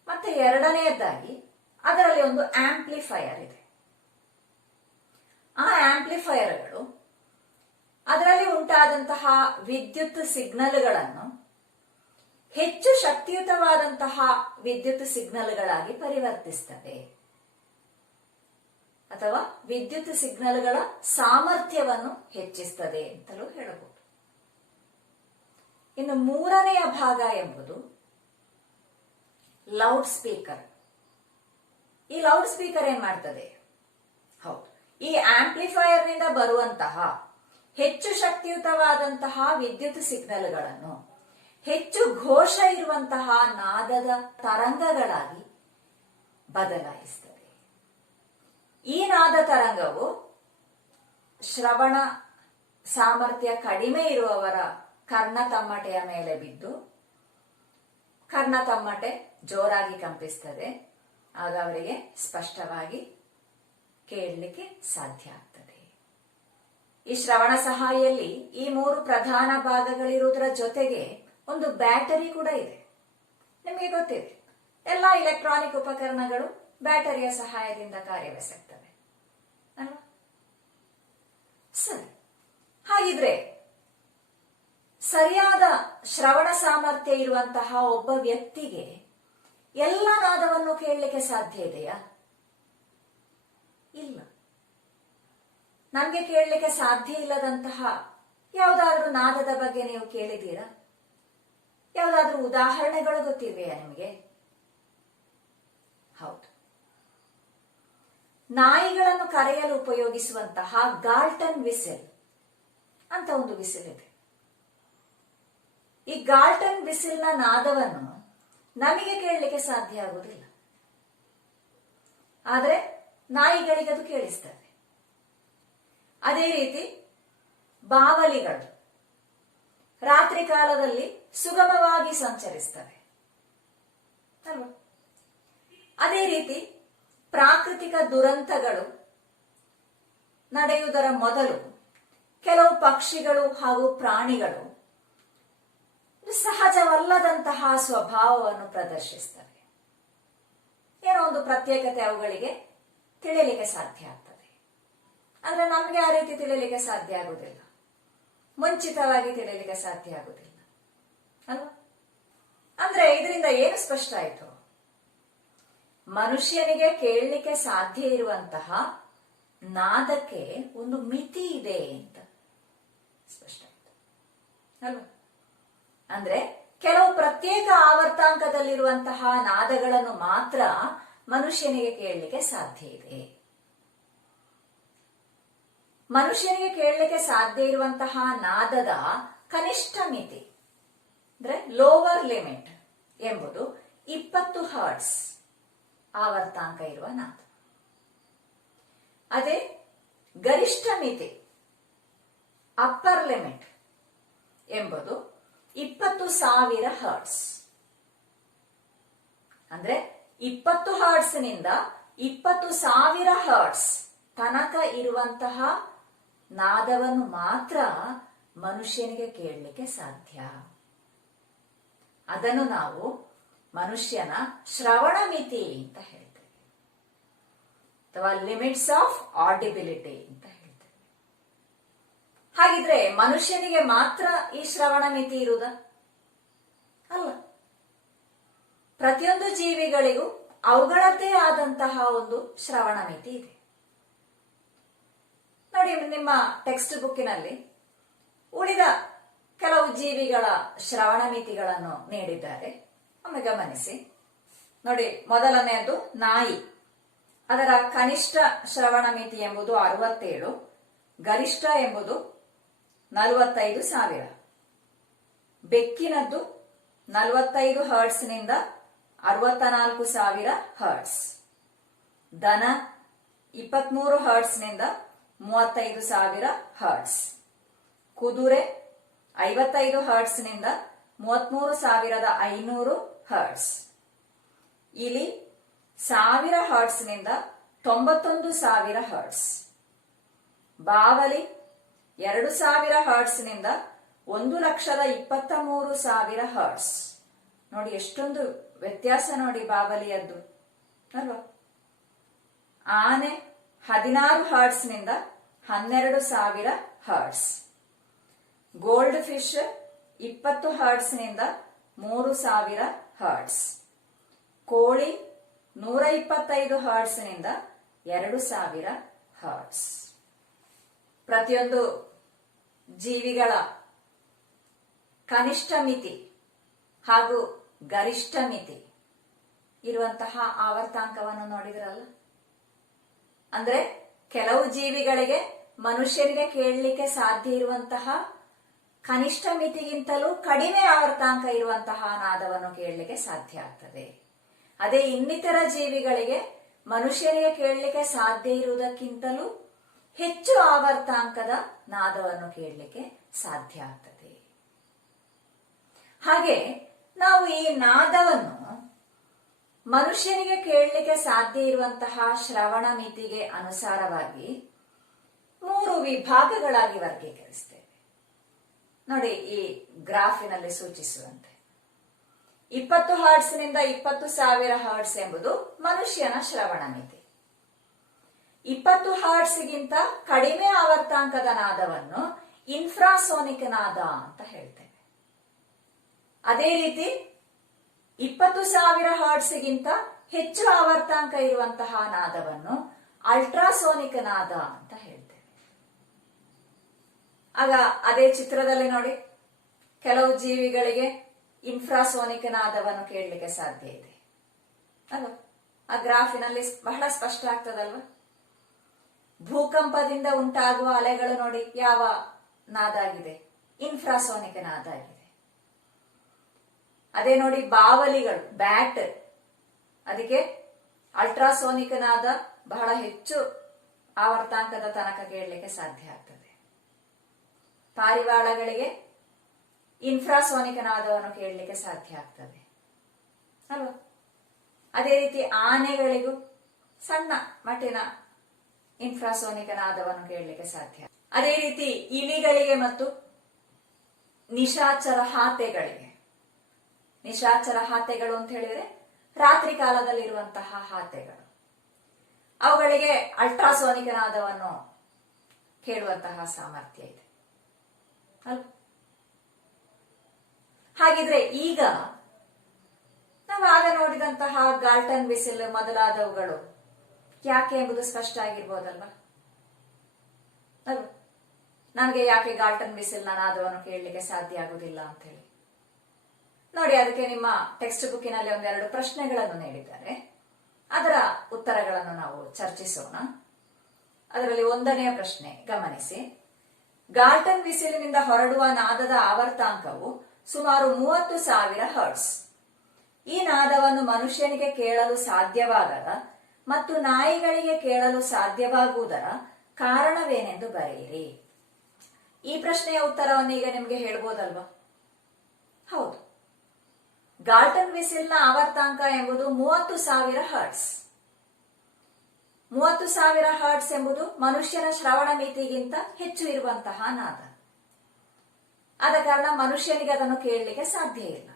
ಮತ್ತೆ ಎರಡನೆಯದಾಗಿ ಅದರಲ್ಲಿ ಒಂದು ಆಂಪ್ಲಿಫೈಯರ್ ಇದೆ. ಆ ಆಂಪ್ಲಿಫೈಯರ್ಗಳು ಅದರಲ್ಲಿ ಉಂಟಾದಂತಹ ವಿದ್ಯುತ್ ಸಿಗ್ನಲ್ಗಳನ್ನು ಹೆಚ್ಚು ಶಕ್ತಿಯುತವಾದಂತಹ ವಿದ್ಯುತ್ ಸಿಗ್ನಲ್ಗಳಾಗಿ ಪರಿವರ್ತಿಸ್ತವೆ ಅಥವಾ ವಿದ್ಯುತ್ ಸಿಗ್ನಲ್ಗಳ ಸಾಮರ್ಥ್ಯವನ್ನು ಹೆಚ್ಚಿಸ್ತದೆ ಅಂತಲೂ ಹೇಳಬಹುದು. ಇನ್ನು 3ನೆಯ ಭಾಗ ಎಂಬುದು ಲೌಡ್ ಸ್ಪೀಕರ್. ಈ ಲೌಡ್ ಸ್ಪೀಕರ್ ಏನ್ ಮಾಡ್ತದೆ? ಹೌದು, ಈ ಆಂಪ್ಲಿಫೈಯರ್ ನಿಂದ ಬರುವಂತಹ ಹೆಚ್ಚು ಶಕ್ತಿಯುತವಾದಂತಹ ವಿದ್ಯುತ್ ಸಿಗ್ನಲ್ಗಳನ್ನು ಹೆಚ್ಚು ಘೋಷ ಇರುವಂತಹ ನಾದದ ತರಂಗಗಳಾಗಿ ಬದಲಾಯಿಸುತ್ತದೆ. ಈ ನಾದ ತರಂಗವು ಶ್ರವಣ ಸಾಮರ್ಥ್ಯ ಕಡಿಮೆ ಇರುವವರ ಕರ್ಣತಮ್ಮಟೆಯ ಮೇಲೆ ಬಿದ್ದು ಕರ್ಣತಮ್ಮಟೆ ಜೋರಾಗಿ ಕಂಪಿಸ್ತದೆ. ಆಗ ಅವರಿಗೆ ಸ್ಪಷ್ಟವಾಗಿ ಕೇಳಲಿಕ್ಕೆ ಸಾಧ್ಯ ಆಗ್ತದೆ. ಈ ಶ್ರವಣ ಸಹಾಯಿಯಲ್ಲಿ ಈ 3 ಪ್ರಧಾನ ಭಾಗಗಳಿರುವುದರ ಜೊತೆಗೆ ಒಂದು ಬ್ಯಾಟರಿ ಕೂಡ ಇದೆ. ನಿಮಗೆ ಗೊತ್ತಿದೆ, ಎಲ್ಲಾ ಇಲೆಕ್ಟ್ರಾನಿಕ್ ಉಪಕರಣಗಳು ಬ್ಯಾಟರಿಯ ಸಹಾಯದಿಂದ ಕಾರ್ಯವೆಸಗ್ತವೆ ಅಲ್ವಾ? ಸರಿ, ಹಾಗಿದ್ರೆ ಸರಿಯಾದ ಶ್ರವಣ ಸಾಮರ್ಥ್ಯ ಇರುವಂತಹ ಒಬ್ಬ ವ್ಯಕ್ತಿಗೆ ಎಲ್ಲ ನಾದವನ್ನು ಕೇಳಲಿಕ್ಕೆ ಸಾಧ್ಯ ಇದೆಯಾ? ಇಲ್ಲ. ನಮ್ಗೆ ಕೇಳಲಿಕ್ಕೆ ಸಾಧ್ಯ ಇಲ್ಲದಂತಹ ಯಾವುದಾದ್ರೂ ನಾದದ ಬಗ್ಗೆ ನೀವು ಕೇಳಿದ್ದೀರಾ? ಯಾವುದಾದ್ರೂ ಉದಾಹರಣೆಗಳು ಗೊತ್ತಿವೆಯಾ ನಿಮಗೆ? ಹೌದು, ನಾಯಿಗಳನ್ನು ಕರೆಯಲು ಉಪಯೋಗಿಸುವಂತಹ ಗಾಲ್ಟನ್ ವಿಸಿಲ್ ಅಂತ ಒಂದು ವಿಸಿಲ್ ಇದೆ. ಈ ಗಾಲ್ಟನ್ ವಿಸಿಲ್ನ ನಾದವನ್ನು ನಮಗೆ ಕೇಳಲಿಕ್ಕೆ ಸಾಧ್ಯ ಆಗುವುದಿಲ್ಲ, ಆದರೆ ನಾಯಿಗಳಿಗೆ ಅದು ಕೇಳಿಸ್ತದೆ. ಅದೇ ರೀತಿ ಬಾವಲಿಗಳು ರಾತ್ರಿ ಕಾಲದಲ್ಲಿ ಸುಗಮವಾಗಿ ಸಂಚರಿಸ್ತವೆ ಅಲ್ವಾ? ಅದೇ ರೀತಿ ಪ್ರಾಕೃತಿಕ ದುರಂತಗಳು ನಡೆಯುವುದರ ಮೊದಲು ಕೆಲವು ಪಕ್ಷಿಗಳು ಹಾಗೂ ಪ್ರಾಣಿಗಳು ಸಹಜವಲ್ಲದಂತಹ ಸ್ವಭಾವವನ್ನು ಪ್ರದರ್ಶಿಸ್ತವೆ. ಏನೋ ಒಂದು ಪ್ರತ್ಯೇಕತೆ ಅವುಗಳಿಗೆ ತಿಳಿಯಲಿಕ್ಕೆ ಸಾಧ್ಯ ಆಗ್ತದೆ. ಆದ್ರೆ ನಮ್ಗೆ ಆ ರೀತಿ ತಿಳಿಯಲಿಕ್ಕೆ ಸಾಧ್ಯ ಆಗುದಿಲ್ಲ, ಮುಂಚಿತವಾಗಿ ತಿಳಿಯಲಿಕ್ಕೆ ಸಾಧ್ಯ ಆಗುದಿಲ್ಲ ಅಲ್ವಾ? ಅಂದ್ರೆ ಇದರಿಂದ ಏನು ಸ್ಪಷ್ಟ ಆಯ್ತು? ಮನುಷ್ಯನಿಗೆ ಕೇಳಲಿಕ್ಕೆ ಸಾಧ್ಯ ಇರುವಂತಹ ನಾದಕ್ಕೆ ಒಂದು ಮಿತಿ ಇದೆ ಅಂತ ಸ್ಪಷ್ಟ ಆಯ್ತು ಅಲ್ವಾ? ಅಂದ್ರೆ ಕೆಲವು ಪ್ರತ್ಯೇಕ ಆವರ್ತಾಂಕದಲ್ಲಿರುವಂತಹ ನಾದಗಳನ್ನು ಮಾತ್ರ ಮನುಷ್ಯನಿಗೆ ಕೇಳಲಿಕ್ಕೆ ಸಾಧ್ಯ ಇದೆ. ಮನುಷ್ಯನಿಗೆ ಕೇಳಲಿಕ್ಕೆ ಸಾಧ್ಯ ಇರುವಂತಹ ನಾದದ ಕನಿಷ್ಠ ಮಿತಿ ಅಂದ್ರೆ ಲೋವರ್ ಲಿಮಿಟ್ ಎಂಬುದು 20 ಹರ್ಟ್ಸ್ ಆವರ್ತಾಂಕ ಇರುವ ನಾದ. ಅದೇ ಗರಿಷ್ಠ ಮಿತಿ ಅಪ್ಪರ್ ಲಿಮಿಟ್ ಎಂಬುದು 20,000 ಹರ್ಟ್ಸ್. ಅಂದ್ರೆ 20 ಹರ್ಟ್ಸ್ ನಿಂದ 20,000 ಹರ್ಟ್ಸ್ ತನಕ ಇರುವಂತಹ ನಾದವನ್ನು ಮಾತ್ರ ಮನುಷ್ಯನಿಗೆ ಕೇಳಲಿಕ್ಕೆ ಸಾಧ್ಯ. ಅದನ್ನು ನಾವು ಮನುಷ್ಯನ ಶ್ರವಣ ಮಿತಿ ಅಂತ ಹೇಳ್ತೇವೆ, ಅಥವಾ ಲಿಮಿಟ್ಸ್ ಆಫ್ ಆಡಿಬಿಲಿಟಿ ಅಂತ ಹೇಳ್ತೇವೆ. ಹಾಗಿದ್ರೆ ಮನುಷ್ಯನಿಗೆ ಮಾತ್ರ ಈ ಶ್ರವಣ ಮಿತಿ ಇರುವುದ? ಅಲ್ಲ, ಪ್ರತಿಯೊಂದು ಜೀವಿಗಳಿಗೂ ಅವುಗಳದ್ದೇ ಆದಂತಹ ಒಂದು ಶ್ರವಣ ಮಿತಿ ಇದೆ. ನೋಡಿ, ನಿಮ್ಮ ಟೆಕ್ಸ್ಟ್ ಬುಕ್ಕಿನಲ್ಲಿ ಉಳಿದ ಕೆಲವು ಜೀವಿಗಳ ಶ್ರವಣ ಮಿತಿಗಳನ್ನು ನೀಡಿದ್ದಾರೆ, ಒಮ್ಮೆ ಗಮನಿಸಿ. ನೋಡಿ, ಮೊದಲನೆಯದು ನಾಯಿ. ಅದರ ಕನಿಷ್ಠ ಶ್ರವಣ ಮಿತಿ ಎಂಬುದು 67, ಗರಿಷ್ಠ ಎಂಬುದು 45,000. ಬೆಕ್ಕಿನದ್ದು 45 ಹರ್ಟ್ಸ್ ನಿಂದ 64,000 ಹರ್ಟ್ಸ್. ದನ 23 ಹರ್ಟ್ಸ್ ನಿಂದ 35,000 ಹರ್ಟ್ಸ್. ಕುದುರೆ 55 ಹರ್ಟ್ಸ್ ನಿಂದ 33,500 ಹರ್ಟ್ಸ್. ಇಲಿ 1000 ಹರ್ಟ್ಸ್ ನಿಂದ 91,000 ಹರ್ಟ್ಸ್. ಬಾವಲಿ 2,000 ಹರ್ಟ್ಸ್ ನಿಂದ 1,23,000 ಹರ್ಟ್ಸ್. ನೋಡಿ, ಎಷ್ಟೊಂದು ವ್ಯತ್ಯಾಸ ನೋಡಿ ಬಾವಲಿಯದ್ದು ಅಲ್ವಾ? ಆನೆ 16 ಹರ್ಟ್ಸ್ ನಿಂದ 12,000 ಹರ್ಟ್ಸ್. ಗೋಲ್ಡ್ ಫಿಶ್ 20 ಹರ್ಟ್ಸ್ ನಿಂದ 3,000 ಹರ್ಟ್ಸ್. ಕೋಳಿ 125 ಹರ್ಟ್ಸ್ ನಿಂದ 2,000 ಹರ್ಟ್ಸ್. ಪ್ರತಿಯೊಂದು ಜೀವಿಗಳ ಕನಿಷ್ಠ ಮಿತಿ ಹಾಗೂ ಗರಿಷ್ಠ ಮಿತಿ ಇರುವಂತಹ ಆವರ್ತಾಂಕವನ್ನು ನೋಡಿದ್ರಲ್ಲ. ಅಂದ್ರೆ ಕೆಲವು ಜೀವಿಗಳಿಗೆ ಮನುಷ್ಯನಿಗೆ ಕೇಳಲಿಕ್ಕೆ ಸಾಧ್ಯ ಇರುವಂತಹ ಕನಿಷ್ಠ ಮಿತಿಗಿಂತಲೂ ಕಡಿಮೆ ಆವರ್ತಾಂಕ ಇರುವಂತಹ ನಾದವನ್ನು ಕೇಳಲಿಕ್ಕೆ ಸಾಧ್ಯ ಆಗ್ತದೆ. ಅದೇ ಇನ್ನಿತರ ಜೀವಿಗಳಿಗೆ ಮನುಷ್ಯನಿಗೆ ಕೇಳಲಿಕ್ಕೆ ಸಾಧ್ಯ ಇರುವುದಕ್ಕಿಂತಲೂ ಹೆಚ್ಚು ಆವರ್ತಾಂಕದ ನಾದವನ್ನು ಕೇಳಲಿಕ್ಕೆ ಸಾಧ್ಯ ಆಗ್ತದೆ. ಹಾಗೆ ನಾವು ಈ ನಾದವನ್ನು ಮನುಷ್ಯನಿಗೆ ಕೇಳಲಿಕ್ಕೆ ಸಾಧ್ಯ ಇರುವಂತಹ ಶ್ರವಣ ಮಿತಿಗೆ ಅನುಸಾರವಾಗಿ 3 ವಿಭಾಗಗಳಾಗಿ ವರ್ಗೀಕರಿಸ್ತೇವೆ. ನೋಡಿ, ಈ ಗ್ರಾಫಿನಲ್ಲಿ ಸೂಚಿಸುವಂತೆ 20 ಹರ್ಟ್ಸ್ ನಿಂದ 20,000 ಹರ್ಟ್ಸ್ ಎಂಬುದು ಮನುಷ್ಯನ ಶ್ರವಣ ಮಿತಿ. 20 ಹರ್ಟ್ಸ್ಗಿಂತ ಕಡಿಮೆ ಆವರ್ತಾಂಕದ ನಾದವನ್ನು ಇನ್ಫ್ರಾಸೋನಿಕ್ ನಾದ ಅಂತ ಹೇಳ್ತೇವೆ. ಅದೇ ರೀತಿ 20,000 ಹರ್ಟ್ಸ್ಗಿಂತ ಹೆಚ್ಚು ಆವರ್ತಾಂಕ ಇರುವಂತಹ ನಾದವನ್ನು ಅಲ್ಟ್ರಾಸೋನಿಕ್ ನಾದ ಅಂತ ಹೇಳ್ತೇವೆ. ಆಗ ಅದೇ ಚಿತ್ರದಲ್ಲಿ ನೋಡಿ, ಕೆಲವು ಜೀವಿಗಳಿಗೆ ಇನ್ಫ್ರಾಸೋನಿಕ್ ನಾದವನ್ನು ಕೇಳಲಿಕ್ಕೆ ಸಾಧ್ಯ ಇದೆ ಅಲ್ವಾ? ಆ ಗ್ರಾಫಿನಲ್ಲಿ ಬಹಳ ಸ್ಪಷ್ಟ ಆಗ್ತದಲ್ವಾ? ಭೂಕಂಪದಿಂದ ಉಂಟಾಗುವ ಅಲೆಗಳು ನೋಡಿ ಯಾವ ನಾದ ಆಗಿದೆ, ಇನ್ಫ್ರಾಸೋನಿಕ್ ನಾದ ಆಗಿದೆ. ಅದೇ ನೋಡಿ ಬಾವಲಿಗಳು, ಬ್ಯಾಟ್, ಅದಕ್ಕೆ ಅಲ್ಟ್ರಾಸೋನಿಕ್ ನಾದ ಬಹಳ ಹೆಚ್ಚು ಆವರ್ತಾಂಕದ ತನಕ ಕೇಳಲಿಕ್ಕೆ ಸಾಧ್ಯ ಆಗ್ತದೆ. ಪಾರಿವಾಳಗಳಿಗೆ ಇನ್ಫ್ರಾಸೋನಿಕ್ ನಾದವನ್ನು ಕೇಳಲಿಕ್ಕೆ ಸಾಧ್ಯ ಆಗ್ತದೆ ಅಲ್ವಾ? ಅದೇ ರೀತಿ ಆನೆಗಳಿಗೂ ಸಣ್ಣ ಮಟ್ಟಿನ ಇನ್ಫ್ರಾಸೋನಿಕ್ ನಾದವನ್ನು ಕೇಳಲಿಕ್ಕೆ ಸಾಧ್ಯ. ಅದೇ ರೀತಿ ಇಲಿಗಳಿಗೆ ಮತ್ತು ನಿಶಾಚರ ಹಾತೆಗಳಿಗೆ, ನಿಶಾಚರ ಹಾತೆಗಳು ಅಂತ ಹೇಳಿದ್ರೆ ರಾತ್ರಿ ಕಾಲದಲ್ಲಿರುವಂತಹ ಹಾತೆಗಳು, ಅವುಗಳಿಗೆ ಅಲ್ಟ್ರಾಸೋನಿಕ್ ನಾದವನ್ನು ಕೇಳುವಂತಹ ಸಾಮರ್ಥ್ಯ ಇದೆ ಅಲ್ವಾ? ಹಾಗಿದ್ರೆ ಈಗ ನಾವು ಆಗ ನೋಡಿದಂತಹ ಗಾಲ್ಟನ್ ವಿಸಿಲ್ ಮೊದಲಾದವುಗಳು ಯಾಕೆ ಎಂಬುದು ಸ್ಪಷ್ಟ ಆಗಿರ್ಬೋದಲ್ವಾ ಅಲ್ವಾ? ನಮಗೆ ಯಾಕೆ ಗಾಲ್ಟನ್ ವಿಸಿಲ್ ನಾದವನ್ನು ಕೇಳಲಿಕ್ಕೆ ಸಾಧ್ಯ ಆಗುದಿಲ್ಲ ಅಂತ ಹೇಳಿ ನೋಡಿ, ಅದಕ್ಕೆ ನಿಮ್ಮ ಟೆಕ್ಸ್ಟ್ ಬುಕ್ಕಿನಲ್ಲಿ ಒಂದೆರಡು ಪ್ರಶ್ನೆಗಳನ್ನು ನೀಡಿದ್ದಾರೆ. ಅದರ ಉತ್ತರಗಳನ್ನು ನಾವು ಚರ್ಚಿಸೋಣ. ಅದರಲ್ಲಿ ಒಂದನೆಯ ಪ್ರಶ್ನೆ ಗಮನಿಸಿ. ಗಾಲ್ಟನ್ ವಿಸಿಲಿನಿಂದ ಹೊರಡುವ ನಾದದ ಆವರ್ತಾಂಕವು ಸುಮಾರು 30,000 ಹರ್ಟ್ಸ್. ಈ ನಾದವನ್ನು ಮನುಷ್ಯನಿಗೆ ಕೇಳಲು ಸಾಧ್ಯವಾಗದ ಮತ್ತು ನಾಯಿಗಳಿಗೆ ಕೇಳಲು ಸಾಧ್ಯವಾಗುವುದರ ಕಾರಣವೇನೆಂದು ಬರೆಯಿರಿ. ಈ ಪ್ರಶ್ನೆಯ ಉತ್ತರವನ್ನು ಈಗ ನಿಮಗೆ ಹೇಳ್ಬೋದಲ್ವಾ? ಹೌದು, ಗಾಲ್ಟನ್ ವಿಸಿಲ್ನ ಆವರ್ತಾಂಕ ಎಂಬುದು 30,000 ಹರ್ಟ್ಸ್. 30,000 ಹರ್ಟ್ಸ್ ಎಂಬುದು ಮನುಷ್ಯನ ಶ್ರವಣ ಮಿತಿಗಿಂತ ಹೆಚ್ಚು ಇರುವಂತಹ ನಾದ. ಆದ ಕಾರಣ ಮನುಷ್ಯನಿಗೆ ಅದನ್ನು ಕೇಳಲಿಕ್ಕೆ ಸಾಧ್ಯ ಇಲ್ಲ.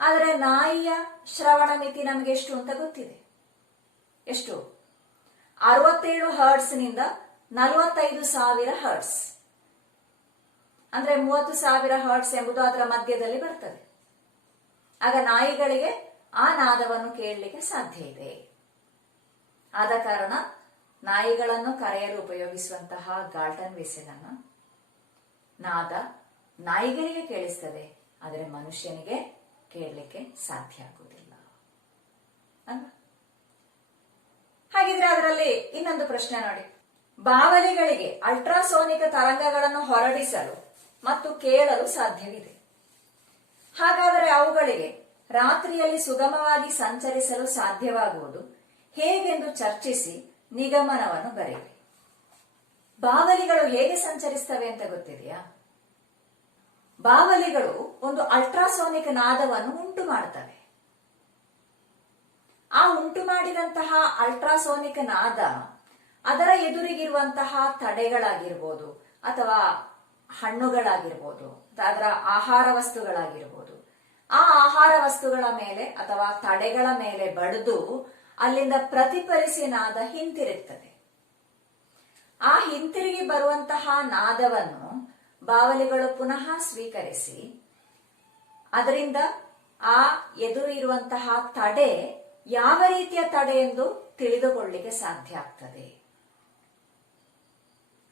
ಆದರೆ ನಾಯಿಯ ಶ್ರವಣ ಮಿತಿ ನಮಗೆ ಎಷ್ಟು ಅಂತ ಗೊತ್ತಿದೆ. ಎಷ್ಟು? 67 ಹರ್ಟ್ಸ್ ನಿಂದ 45,000 ಹರ್ಟ್ಸ್. ಅಂದ್ರೆ 30,000 ಹರ್ಟ್ಸ್ ಎಂಬುದು ಅದರ ಮಧ್ಯದಲ್ಲಿ ಬರ್ತದೆ. ಆಗ ನಾಯಿಗಳಿಗೆ ಆ ನಾದವನ್ನು ಕೇಳಲಿಕ್ಕೆ ಸಾಧ್ಯ ಇದೆ. ಆದ ಕಾರಣ ನಾಯಿಗಳನ್ನು ಕರೆಯಲು ಉಪಯೋಗಿಸುವಂತಹ ಗಾಲ್ಟನ್ ವಿಸಿಲ್ ಅನ್ನು ನಾದ ನಾಯಿಗಳಿಗೆ ಕೇಳಿಸ್ತದೆ, ಆದರೆ ಮನುಷ್ಯನಿಗೆ ಕೇಳಲಿಕ್ಕೆ ಸಾಧ್ಯ ಆಗುವುದಿಲ್ಲ ಅಲ್ವಾ? ಹಾಗಿದ್ರೆ ಅದರಲ್ಲಿ ಇನ್ನೊಂದು ಪ್ರಶ್ನೆ ನೋಡಿ. ಬಾವಲಿಗಳಿಗೆ ಅಲ್ಟ್ರಾಸೋನಿಕ್ ತರಂಗಗಳನ್ನು ಹೊರಡಿಸಲು ಮತ್ತು ಕೇಳಲು ಸಾಧ್ಯವಿದೆ. ಹಾಗಾದರೆ ಅವುಗಳಿಗೆ ರಾತ್ರಿಯಲ್ಲಿ ಸುಗಮವಾಗಿ ಸಂಚರಿಸಲು ಸಾಧ್ಯವಾಗುವುದು ಹೇಗೆಂದು ಚರ್ಚಿಸಿ ನಿಗಮನವನ್ನು ಬರೆಯಿರಿ. ಬಾವಲಿಗಳು ಹೇಗೆ ಸಂಚರಿಸ್ತವೆ ಅಂತ ಗೊತ್ತಿದೆಯಾ? ಬಾವಲಿಗಳು ಒಂದು ಅಲ್ಟ್ರಾಸೋನಿಕ್ ನಾದವನ್ನು ಉಂಟು ಮಾಡ್ತವೆ. ಆ ಉಂಟು ಮಾಡಿದಂತಹ ಅಲ್ಟ್ರಾಸೋನಿಕ್ ನಾದ ಅದರ ಎದುರಿಗಿರುವಂತಹ ತಡೆಗಳಾಗಿರ್ಬೋದು, ಅಥವಾ ಹಣ್ಣುಗಳಾಗಿರ್ಬೋದು, ಅದರ ಆಹಾರ ವಸ್ತುಗಳಾಗಿರ್ಬೋದು, ಆ ಆಹಾರ ವಸ್ತುಗಳ ಮೇಲೆ ಅಥವಾ ತಡೆಗಳ ಮೇಲೆ ಬಡಿದು ಅಲ್ಲಿಂದ ಪ್ರತಿಫಲಿಸಿ ನಾದ ಹಿಂತಿರುಗ್ತದೆ. ಆ ಹಿಂತಿರುಗಿ ಬರುವಂತಹ ನಾದವನ್ನು ಬಾವಲಿಗಳು ಪುನಃ ಸ್ವೀಕರಿಸಿ ಅದರಿಂದ ಆ ಎದುರು ಇರುವಂತಹ ತಡೆ ಯಾವ ರೀತಿಯ ತಡೆ ಎಂದು ತಿಳಿದುಕೊಳ್ಳಲಿಕ್ಕೆ ಸಾಧ್ಯ ಆಗ್ತದೆ.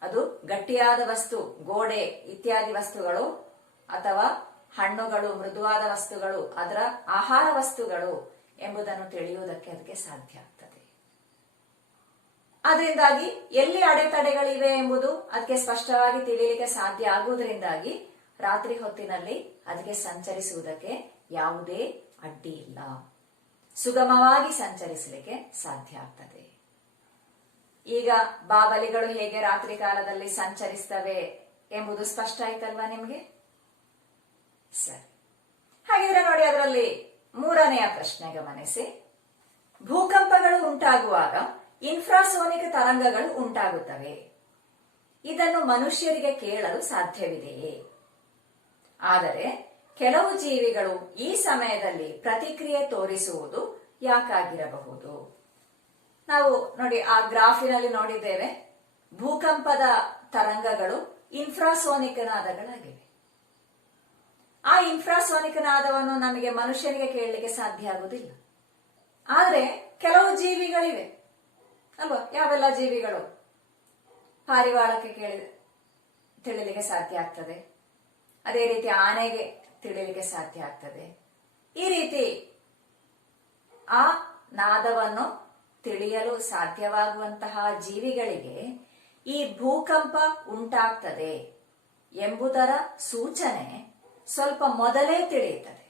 ಅದು ಗಟ್ಟಿಯಾದ ವಸ್ತು, ಗೋಡೆ ಇತ್ಯಾದಿ ವಸ್ತುಗಳು, ಅಥವಾ ಹಣ್ಣುಗಳು, ಮೃದುವಾದ ವಸ್ತುಗಳು, ಅದರ ಆಹಾರ ವಸ್ತುಗಳು ಎಂಬುದನ್ನು ತಿಳಿಯುವುದಕ್ಕೆ ಅದಕ್ಕೆ ಸಾಧ್ಯ ಆಗ್ತದೆ. ಅದರಿಂದಾಗಿ ಎಲ್ಲಿ ಅಡೆತಡೆಗಳಿವೆ ಎಂಬುದು ಅದಕ್ಕೆ ಸ್ಪಷ್ಟವಾಗಿ ತಿಳಿಯಲಿಕ್ಕೆ ಸಾಧ್ಯ ಆಗುವುದರಿಂದಾಗಿ ರಾತ್ರಿ ಹೊತ್ತಿನಲ್ಲಿ ಅದಕ್ಕೆ ಸಂಚರಿಸುವುದಕ್ಕೆ ಯಾವುದೇ ಅಡ್ಡಿ ಇಲ್ಲ, ಸುಗಮವಾಗಿ ಸಂಚರಿಸಲಿಕ್ಕೆ ಸಾಧ್ಯ ಆಗ್ತದೆ. ಈಗ ಬಾವಲಿಗಳು ಹೇಗೆ ರಾತ್ರಿ ಕಾಲದಲ್ಲಿ ಸಂಚರಿಸ್ತವೆ ಎಂಬುದು ಸ್ಪಷ್ಟ ಆಯ್ತಲ್ವಾ ನಿಮ್ಗೆ? ಸರಿ, ಹಾಗಿದ್ರೆ ನೋಡಿ ಅದರಲ್ಲಿ ಮೂರನೆಯ ಪ್ರಶ್ನೆ ಗಮನಿಸಿ. ಭೂಕಂಪಗಳು ಉಂಟಾಗುವಾಗ ಇನ್ಫ್ರಾಸೋನಿಕ್ ತರಂಗಗಳು ಉಂಟಾಗುತ್ತವೆ. ಇದನ್ನು ಮನುಷ್ಯರಿಗೆ ಕೇಳಲು ಸಾಧ್ಯವಿದೆಯೇ? ಆದರೆ ಕೆಲವು ಜೀವಿಗಳು ಈ ಸಮಯದಲ್ಲಿ ಪ್ರತಿಕ್ರಿಯೆ ತೋರಿಸುವುದು ಯಾಕಾಗಿರಬಹುದು? ನಾವು ನೋಡಿ ಆ ಗ್ರಾಫಿನಲ್ಲಿ ನೋಡಿದ್ದೇವೆ, ಭೂಕಂಪದ ತರಂಗಗಳು ಇನ್ಫ್ರಾಸೋನಿಕ್ ನಾದಗಳಾಗಿವೆ. ಆ ಇನ್ಫ್ರಾಸೋನಿಕ್ ನಾದವನ್ನು ನಮಗೆ ಮನುಷ್ಯನಿಗೆ ಕೇಳಲಿಕ್ಕೆ ಸಾಧ್ಯ ಆಗುವುದಿಲ್ಲ. ಆದ್ರೆ ಕೆಲವು ಜೀವಿಗಳಿವೆ ಅಲ್ವಾ? ಯಾವೆಲ್ಲ ಜೀವಿಗಳು? ಪಾರಿವಾಳಕ್ಕೆ ತಿಳಿಲಿಕ್ಕೆ ಸಾಧ್ಯ ಆಗ್ತದೆ, ಅದೇ ರೀತಿ ಆನೆಗೆ ತಿಳಿಲಿಕ್ಕೆ ಸಾಧ್ಯ ಆಗ್ತದೆ. ಈ ರೀತಿ ಆ ನಾದವನ್ನು ತಿಳಿಯಲು ಸಾಧ್ಯವಾಗುವಂತಹ ಜೀವಿಗಳಿಗೆ ಈ ಭೂಕಂಪ ಉಂಟಾಗ್ತದೆ ಎಂಬುದರ ಸೂಚನೆ ಸ್ವಲ್ಪ ಮೊದಲೇ ತಿಳಿಯುತ್ತದೆ.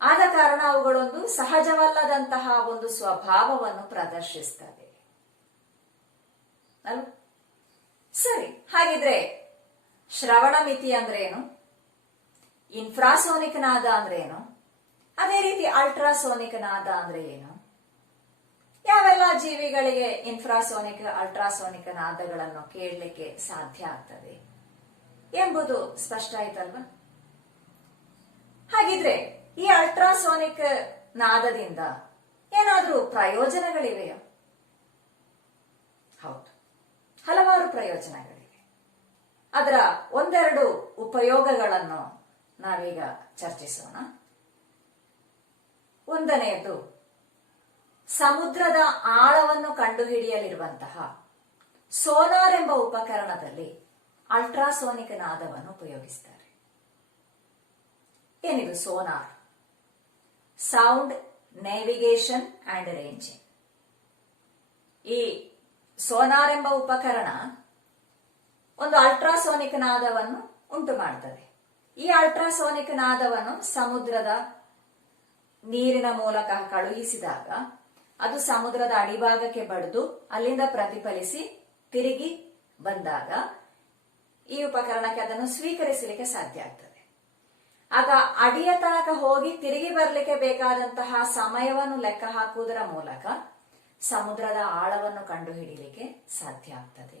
ಆದ ಕಾರಣ ಅವುಗಳೊಂದು ಸಹಜವಲ್ಲದಂತಹ ಒಂದು ಸ್ವಭಾವವನ್ನು ಪ್ರದರ್ಶಿಸ್ತವೆ ಅಲ್ವ? ಸರಿ, ಹಾಗಿದ್ರೆ ಶ್ರವಣ ಮಿತಿ ಅಂದ್ರೇನು, ಇನ್ಫ್ರಾಸೋನಿಕ್ ನಾದ ಅಂದ್ರೇನು, ಅದೇ ರೀತಿ ಅಲ್ಟ್ರಾಸೋನಿಕ್ ನಾದ ಅಂದ್ರೆ ಏನು, ಯಾವೆಲ್ಲ ಜೀವಿಗಳಿಗೆ ಇನ್ಫ್ರಾಸೋನಿಕ್ ಅಲ್ಟ್ರಾಸೋನಿಕ್ ನಾದಗಳನ್ನು ಕೇಳಲಿಕ್ಕೆ ಸಾಧ್ಯ ಆಗ್ತದೆ ಎಂಬುದು ಸ್ಪಷ್ಟ ಆಯ್ತಲ್ವಾ? ಹಾಗಿದ್ರೆ ಈ ಅಲ್ಟ್ರಾಸೋನಿಕ್ ನಾದದಿಂದ ಏನಾದ್ರೂ ಪ್ರಯೋಜನಗಳಿವೆಯೋ? ಹೌದು, ಹಲವಾರು ಪ್ರಯೋಜನಗಳಿವೆ. ಅದರ ಒಂದೆರಡು ಉಪಯೋಗಗಳನ್ನು ನಾವೀಗ ಚರ್ಚಿಸೋಣ. ಒಂದನೆಯದು, ಸಮುದ್ರದ ಆಳವನ್ನು ಕಂಡುಹಿಡಿಯಲಿರುವಂತಹ ಸೋನಾರ್ ಎಂಬ ಉಪಕರಣದಲ್ಲಿ ಅಲ್ಟ್ರಾಸೋನಿಕ್ ನಾದವನ್ನು ಉಪಯೋಗಿಸ್ತಾರೆ. ಏನಿದು sonar? Sound navigation and ranging. ಈ ಸೋನಾರ್ ಎಂಬ ಉಪಕರಣ ಒಂದು ಅಲ್ಟ್ರಾಸೋನಿಕ್ ನಾದವನ್ನು ಉಂಟು ಮಾಡ್ತದೆ. ಈ ಅಲ್ಟ್ರಾಸೋನಿಕ್ ನಾದವನ್ನು ಸಮುದ್ರದ ನೀರಿನ ಮೂಲಕ ಕಳುಹಿಸಿದಾಗ ಅದು ಸಮುದ್ರದ ಅಡಿಭಾಗಕ್ಕೆ ಬಡಿದು ಅಲ್ಲಿಂದ ಪ್ರತಿಫಲಿಸಿ ತಿರುಗಿ ಬಂದಾಗ ಈ ಉಪಕರಣಕ್ಕೆ ಅದನ್ನು ಸ್ವೀಕರಿಸಲಿಕ್ಕೆ ಸಾಧ್ಯ ಆಗ್ತದೆ. ಆಗ ಅಡಿಯ ತನಕ ಹೋಗಿ ತಿರುಗಿ ಬರಲಿಕ್ಕೆ ಬೇಕಾದಂತಹ ಸಮಯವನ್ನು ಲೆಕ್ಕ ಹಾಕುವುದರ ಮೂಲಕ ಸಮುದ್ರದ ಆಳವನ್ನು ಕಂಡುಹಿಡಿಯಲಿಕ್ಕೆ ಸಾಧ್ಯ ಆಗ್ತದೆ.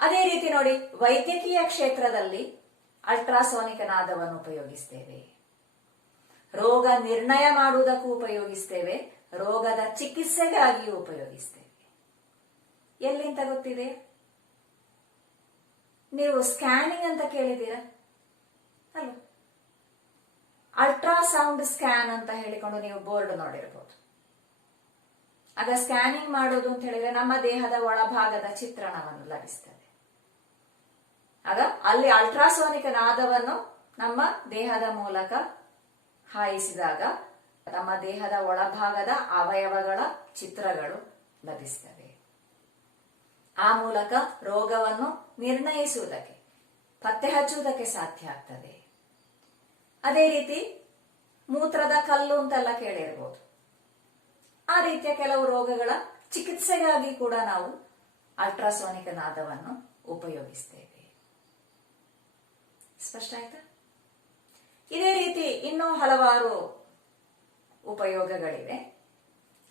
ಅದೇ ರೀತಿ ನೋಡಿ, ವೈದ್ಯಕೀಯ ಕ್ಷೇತ್ರದಲ್ಲಿ ಅಲ್ಟ್ರಾಸೋನಿಕ್ ನಾದವನ್ನು ಉಪಯೋಗಿಸ್ತೇವೆ. ರೋಗ ನಿರ್ಣಯ ಮಾಡುವುದಕ್ಕೂ ಉಪಯೋಗಿಸ್ತೇವೆ, ರೋಗದ ಚಿಕಿತ್ಸೆಗಾಗಿಯೂ ಉಪಯೋಗಿಸ್ತೇವೆ. ಎಲ್ಲಿಂತ ಗೊತ್ತಿದೆ? ನೀವು ಸ್ಕ್ಯಾನಿಂಗ್ ಅಂತ ಕೇಳಿದ್ದೀರಾ ಅಲ್ವಾ? ಅಲ್ಟ್ರಾಸೌಂಡ್ ಸ್ಕ್ಯಾನ್ ಅಂತ ಹೇಳಿಕೊಂಡು ನೀವು ಬೋರ್ಡ್ ನೋಡಿರ್ಬೋದು. ಆಗ ಸ್ಕ್ಯಾನಿಂಗ್ ಮಾಡೋದು ಅಂತ ಹೇಳಿದ್ರೆ ನಮ್ಮ ದೇಹದ ಒಳಭಾಗದ ಚಿತ್ರಣವನ್ನು ಲಭಿಸ್ತದೆ. ಆಗ ಅಲ್ಲಿ ಅಲ್ಟ್ರಾಸೋನಿಕ್ ನಾದವನ್ನು ನಮ್ಮ ದೇಹದ ಮೂಲಕ ಹಾಯಿಸಿದಾಗ ನಮ್ಮ ದೇಹದ ಒಳಭಾಗದ ಅವಯವಗಳ ಚಿತ್ರಗಳು ಲಭಿಸ್ತವೆ. ಆ ಮೂಲಕ ರೋಗವನ್ನು ನಿರ್ಣಯಿಸುವುದಕ್ಕೆ, ಪತ್ತೆ ಹಚ್ಚುವುದಕ್ಕೆ ಸಾಧ್ಯ ಆಗ್ತದೆ. ಅದೇ ರೀತಿ ಮೂತ್ರದ ಕಲ್ಲು ಅಂತೆಲ್ಲ ಕೇಳಿರ್ಬೋದು. ಆ ರೀತಿಯ ಕೆಲವು ರೋಗಗಳ ಚಿಕಿತ್ಸೆಗಾಗಿ ಕೂಡ ನಾವು ಅಲ್ಟ್ರಾಸೋನಿಕ್ ನಾದವನ್ನು ಉಪಯೋಗಿಸ್ತೇವೆ. ಸ್ಪಷ್ಟ ಆಯ್ತಾ? ಇದೇ ರೀತಿ ಇನ್ನೂ ಹಲವಾರು ಉಪಯೋಗಗಳಿವೆ.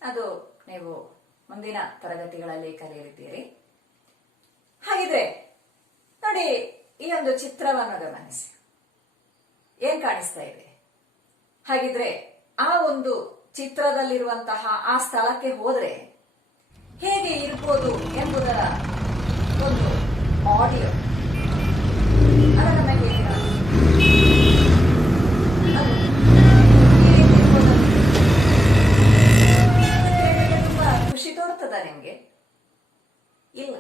ಅದು ನೀವು ಮುಂದಿನ ತರಗತಿಗಳಲ್ಲಿ ಕಲಿಯಲಿದ್ದೀರಿ. ಹಾಗಿದ್ರೆ ನೋಡಿ, ಈ ಒಂದು ಚಿತ್ರವನ್ನು ಗಮನಿಸಿ. ಏನ್ ಕಾಣಿಸ್ತಾ ಇದೆ? ಹಾಗಿದ್ರೆ ಆ ಒಂದು ಚಿತ್ರದಲ್ಲಿರುವಂತಹ ಆ ಸ್ಥಳಕ್ಕೆ ಹೋದ್ರೆ ಹೇಗೆ ಇರ್ಬೋದು ಎಂಬುದರ ಒಂದು ಆಡಿಯೋ ಅದನ್ನ ಹೇಗೆ ತುಂಬಾ ಖುಷಿ ತೋರ್ತದ ನಿಮ್ಗೆ? ಇಲ್ಲ,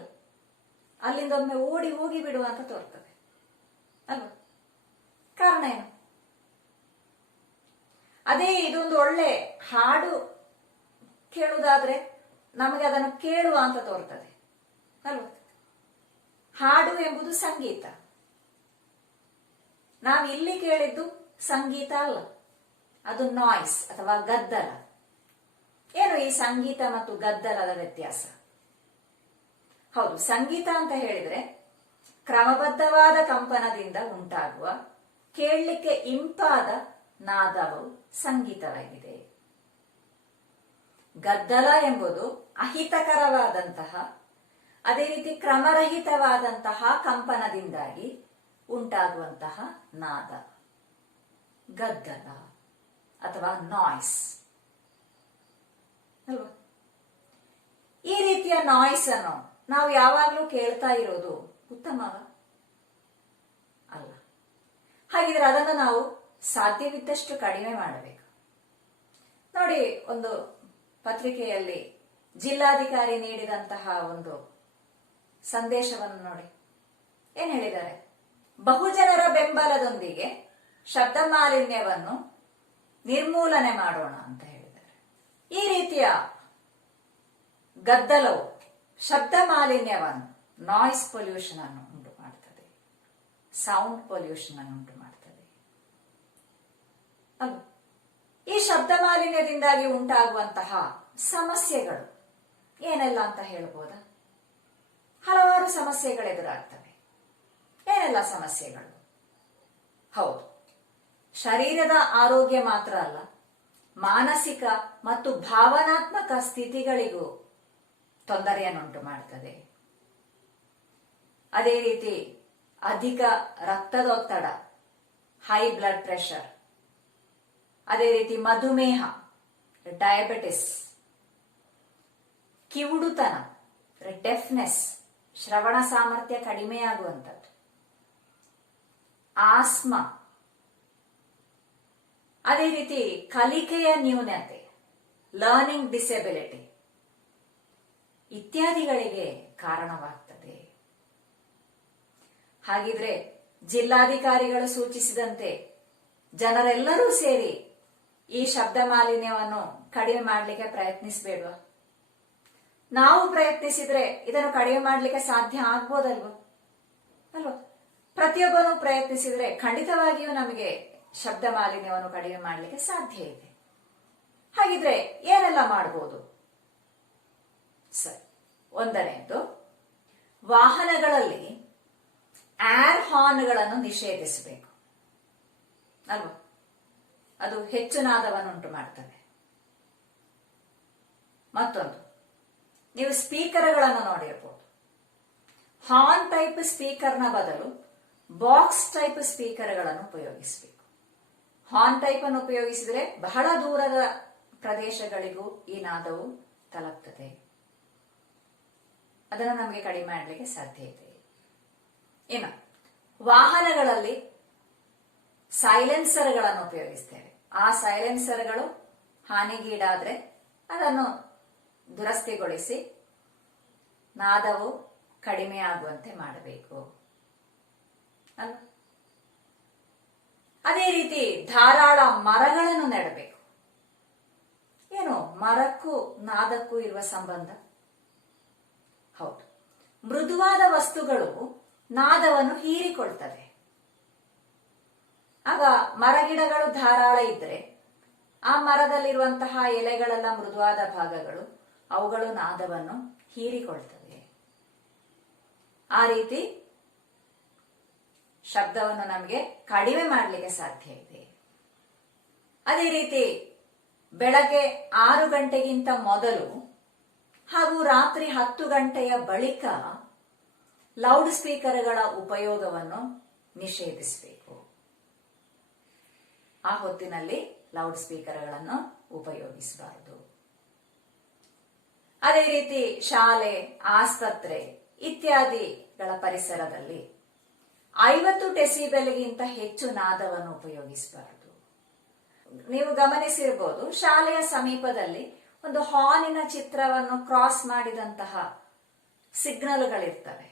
ಅಲ್ಲಿಂದ ಒಮ್ಮೆ ಓಡಿ ಹೋಗಿ ಬಿಡುವ ಅಂತ ತೋರ್ತದೆ ಅಲ್ವಾ? ಕಾರಣ ಏನು? ಅದೇ ಇದೊಂದು ಒಳ್ಳೆ ಹಾಡು ಕೇಳುವುದಾದ್ರೆ ನಮಗೆ ಅದನ್ನು ಕೇಳುವ ಅಂತ ತೋರ್ತದೆ ಅಲ್ವಾ? ಹಾಡು ಎಂಬುದು ಸಂಗೀತ. ನಾವು ಇಲ್ಲಿ ಕೇಳಿದ್ದು ಸಂಗೀತ ಅಲ್ಲ, ಅದು ನಾಯ್ಸ್ ಅಥವಾ ಗದ್ದಲ. ಏನು ಈ ಸಂಗೀತ ಮತ್ತು ಗದ್ದಲದ ವ್ಯತ್ಯಾಸ? ಹೌದು, ಸಂಗೀತ ಅಂತ ಹೇಳಿದ್ರೆ ಕ್ರಮಬದ್ಧವಾದ ಕಂಪನದಿಂದ ಉಂಟಾಗುವ ಕೇಳಲಿಕ್ಕೆ ಇಂಪಾದ ನಾದವು ಸಂಗೀತವಾಗಿದೆ. ಗದ್ದಲ ಎಂಬುದು ಅಹಿತಕರವಾದಂತಹ, ಅದೇ ರೀತಿ ಕ್ರಮರಹಿತವಾದಂತಹ ಕಂಪನದಿಂದಾಗಿ ಉಂಟಾಗುವಂತಹ ನಾದ ಗದ್ದಲ ಅಥವಾ ನಾಯ್ಸ್ ಅಲ್ವಾ? ಈ ರೀತಿಯ ನಾಯ್ಸ್ ಅನ್ನು ನಾವು ಯಾವಾಗಲೂ ಕೇಳ್ತಾ ಇರೋದು ಉತ್ತಮವ ಅಲ್ಲ. ಹಾಗಿದ್ರೆ ಅದನ್ನು ನಾವು ಸಾಧ್ಯವಿದ್ದಷ್ಟು ಕಡಿಮೆ ಮಾಡಬೇಕು. ನೋಡಿ, ಒಂದು ಪತ್ರಿಕೆಯಲ್ಲಿ ಜಿಲ್ಲಾಧಿಕಾರಿ ನೀಡಿದಂತಹ ಒಂದು ಸಂದೇಶವನ್ನು ನೋಡಿ. ಏನ್ ಹೇಳಿದ್ದಾರೆ? ಬಹುಜನರ ಬೆಂಬಲದೊಂದಿಗೆ ಶಬ್ದ ಮಾಲಿನ್ಯವನ್ನು ನಿರ್ಮೂಲನೆ ಮಾಡೋಣ ಅಂತ ಹೇಳಿದ್ದಾರೆ. ಈ ರೀತಿಯ ಗದ್ದಲವು ಶಬ್ದ ಮಾಲಿನ್ಯವನ್ನು, ನಾಯ್ಸ್ ಪೊಲ್ಯೂಷನ್ ಅನ್ನು ಉಂಟು ಮಾಡ್ತದೆ, ಸೌಂಡ್ ಪೊಲ್ಯೂಷನ್ ಅನ್ನು ಉಂಟು ಮಾಡ್ತದೆ. ಈ ಶಬ್ದ ಮಾಲಿನ್ಯದಿಂದಾಗಿ ಉಂಟಾಗುವಂತಹ ಸಮಸ್ಯೆಗಳು ಏನೆಲ್ಲ ಅಂತ ಹೇಳ್ಬೋದಾ? ಹಲವಾರು ಸಮಸ್ಯೆಗಳು ಎದುರಾಗ್ತವೆ. ಏನೆಲ್ಲ ಸಮಸ್ಯೆಗಳು? ಹೌದು, ಶರೀರದ ಆರೋಗ್ಯ ಮಾತ್ರ ಅಲ್ಲ, ಮಾನಸಿಕ ಮತ್ತು ಭಾವನಾತ್ಮಕ ಸ್ಥಿತಿಗಳಿಗೂ ತೊಂದರೆಯನ್ನುಂಟು ಮಾಡ್ತದೆ. ಅದೇ ರೀತಿ ಅಧಿಕ ರಕ್ತದೊತ್ತಡ, ಹೈ ಬ್ಲಡ್ ಪ್ರೆಷರ್, ಅದೇ ರೀತಿ ಮಧುಮೇಹ, ಡಯಾಬಿಟಿಸ್, ಕಿವುಡುತನ, ಡೆಫ್ನೆಸ್, ಶ್ರವಣ ಸಾಮರ್ಥ್ಯ ಕಡಿಮೆಯಾಗುವಂಥದ್ದು, ಆಸ್ಮಾ, ಅದೇ ರೀತಿ ಕಲಿಕೆಯ ನ್ಯೂನತೆ, ಲರ್ನಿಂಗ್ ಡಿಸೆಬಿಲಿಟಿ ಇತ್ಯಾದಿಗಳಿಗೆ ಕಾರಣವಾಗ್ತದೆ. ಹಾಗಿದ್ರೆ ಜಿಲ್ಲಾಧಿಕಾರಿಗಳು ಸೂಚಿಸಿದಂತೆ ಜನರೆಲ್ಲರೂ ಸೇರಿ ಈ ಶಬ್ದ ಮಾಲಿನ್ಯವನ್ನು ಕಡಿಮೆ ಮಾಡಲಿಕ್ಕೆ ಪ್ರಯತ್ನಿಸಬೇಡ್ವಾ? ನಾವು ಪ್ರಯತ್ನಿಸಿದ್ರೆ ಇದನ್ನು ಕಡಿಮೆ ಮಾಡಲಿಕ್ಕೆ ಸಾಧ್ಯ ಆಗ್ಬೋದಲ್ವಾ? ಅಲ್ವಾ? ಪ್ರತಿಯೊಬ್ಬನು ಪ್ರಯತ್ನಿಸಿದ್ರೆ ಖಂಡಿತವಾಗಿಯೂ ನಮಗೆ ಶಬ್ದ ಮಾಲಿನ್ಯವನ್ನು ಕಡಿಮೆ ಮಾಡಲಿಕ್ಕೆ ಸಾಧ್ಯ ಇದೆ. ಹಾಗಿದ್ರೆ ಏನೆಲ್ಲ ಮಾಡಬಹುದು? ಸರಿ, ಒಂದನೆಯದು, ವಾಹನಗಳಲ್ಲಿ ಏರ್ ಹಾರ್ನ್ಗಳನ್ನು ನಿಷೇಧಿಸಬೇಕು ಅಲ್ವಾ? ಅದು ಹೆಚ್ಚು ನಾದವನ್ನುಂಟು ಮಾಡ್ತವೆ. ಮತ್ತೊಂದು, ನೀವು ಸ್ಪೀಕರ್ಗಳನ್ನು ನೋಡಿರಬಹುದು. ಹಾರ್ನ್ ಟೈಪ್ ಸ್ಪೀಕರ್ನ ಬದಲು ಬಾಕ್ಸ್ ಟೈಪ್ ಸ್ಪೀಕರ್ಗಳನ್ನು ಉಪಯೋಗಿಸಬೇಕು. ಹಾರ್ನ್ ಟೈಪ್ ಅನ್ನು ಉಪಯೋಗಿಸಿದರೆ ಬಹಳ ದೂರದ ಪ್ರದೇಶಗಳಿಗೂ ಈ ನಾದವು ತಲುಪ್ತದೆ. ಅದನ್ನು ನಮಗೆ ಕಡಿಮೆ ಮಾಡಲಿಕ್ಕೆ ಸಾಧ್ಯ ಇದೆ. ಇನ್ನು ವಾಹನಗಳಲ್ಲಿ ಸೈಲೆನ್ಸರ್ಗಳನ್ನು ಉಪಯೋಗಿಸ್ತೇವೆ. ಆ ಸೈಲೆನ್ಸರ್ಗಳು ಹಾನಿಗೀಡಾದ್ರೆ ಅದನ್ನು ದುರಸ್ತಿಗೊಳಿಸಿ ನಾದವು ಕಡಿಮೆ ಆಗುವಂತೆ ಮಾಡಬೇಕು. ಅದೇ ರೀತಿ ಧಾರಾಳ ಮರಗಳನ್ನು ನೆಡಬೇಕು. ಏನು ಮರಕ್ಕೂ ನಾದಕ್ಕೂ ಇರುವ ಸಂಬಂಧ? ಹೌದು, ಮೃದುವಾದ ವಸ್ತುಗಳು ನಾದವನ್ನು ಹೀರಿಕೊಳ್ತವೆ. ಆಗ ಮರಗಿಡಗಳು ಧಾರಾಳ ಇದ್ರೆ ಆ ಮರದಲ್ಲಿರುವಂತಹ ಎಲೆಗಳೆಲ್ಲ ಮೃದುವಾದ ಭಾಗಗಳು, ಅವುಗಳು ನಾದವನ್ನು ಹೀರಿಕೊಳ್ತವೆ. ಆ ರೀತಿ ಶಬ್ದವನ್ನು ನಮಗೆ ಕಡಿಮೆ ಮಾಡಲಿಕ್ಕೆ ಸಾಧ್ಯ ಇದೆ. ಅದೇ ರೀತಿ ಬೆಳಗ್ಗೆ 6 ಗಂಟೆಗಿಂತ ಮೊದಲು ಹಾಗೂ ರಾತ್ರಿ 10 ಗಂಟೆಯ ಬಳಿಕ ಲೌಡ್ ಸ್ಪೀಕರ್ಗಳ ಉಪಯೋಗವನ್ನು ನಿಷೇಧಿಸಬೇಕು. ಆ ಹೊತ್ತಿನಲ್ಲಿ ಲೌಡ್ ಸ್ಪೀಕರ್ಗಳನ್ನು ಉಪಯೋಗಿಸಬಾರದು. ಅದೇ ರೀತಿ ಶಾಲೆ, ಆಸ್ಪತ್ರೆ ಇತ್ಯಾದಿಗಳ ಪರಿಸರದಲ್ಲಿ 50 ಡೆಸಿಬೆಲ್ಗಿಂತ ಹೆಚ್ಚು ನಾದವನ್ನು ಉಪಯೋಗಿಸಬಾರದು. ನೀವು ಗಮನಿಸಿರಬಹುದು, ಶಾಲೆಯ ಸಮೀಪದಲ್ಲಿ ಒಂದು ಹಾರ್ನಿನ ಚಿತ್ರವನ್ನು ಕ್ರಾಸ್ ಮಾಡಿದಂತಹ ಸಿಗ್ನಲ್ಗಳಿರ್ತವೆ.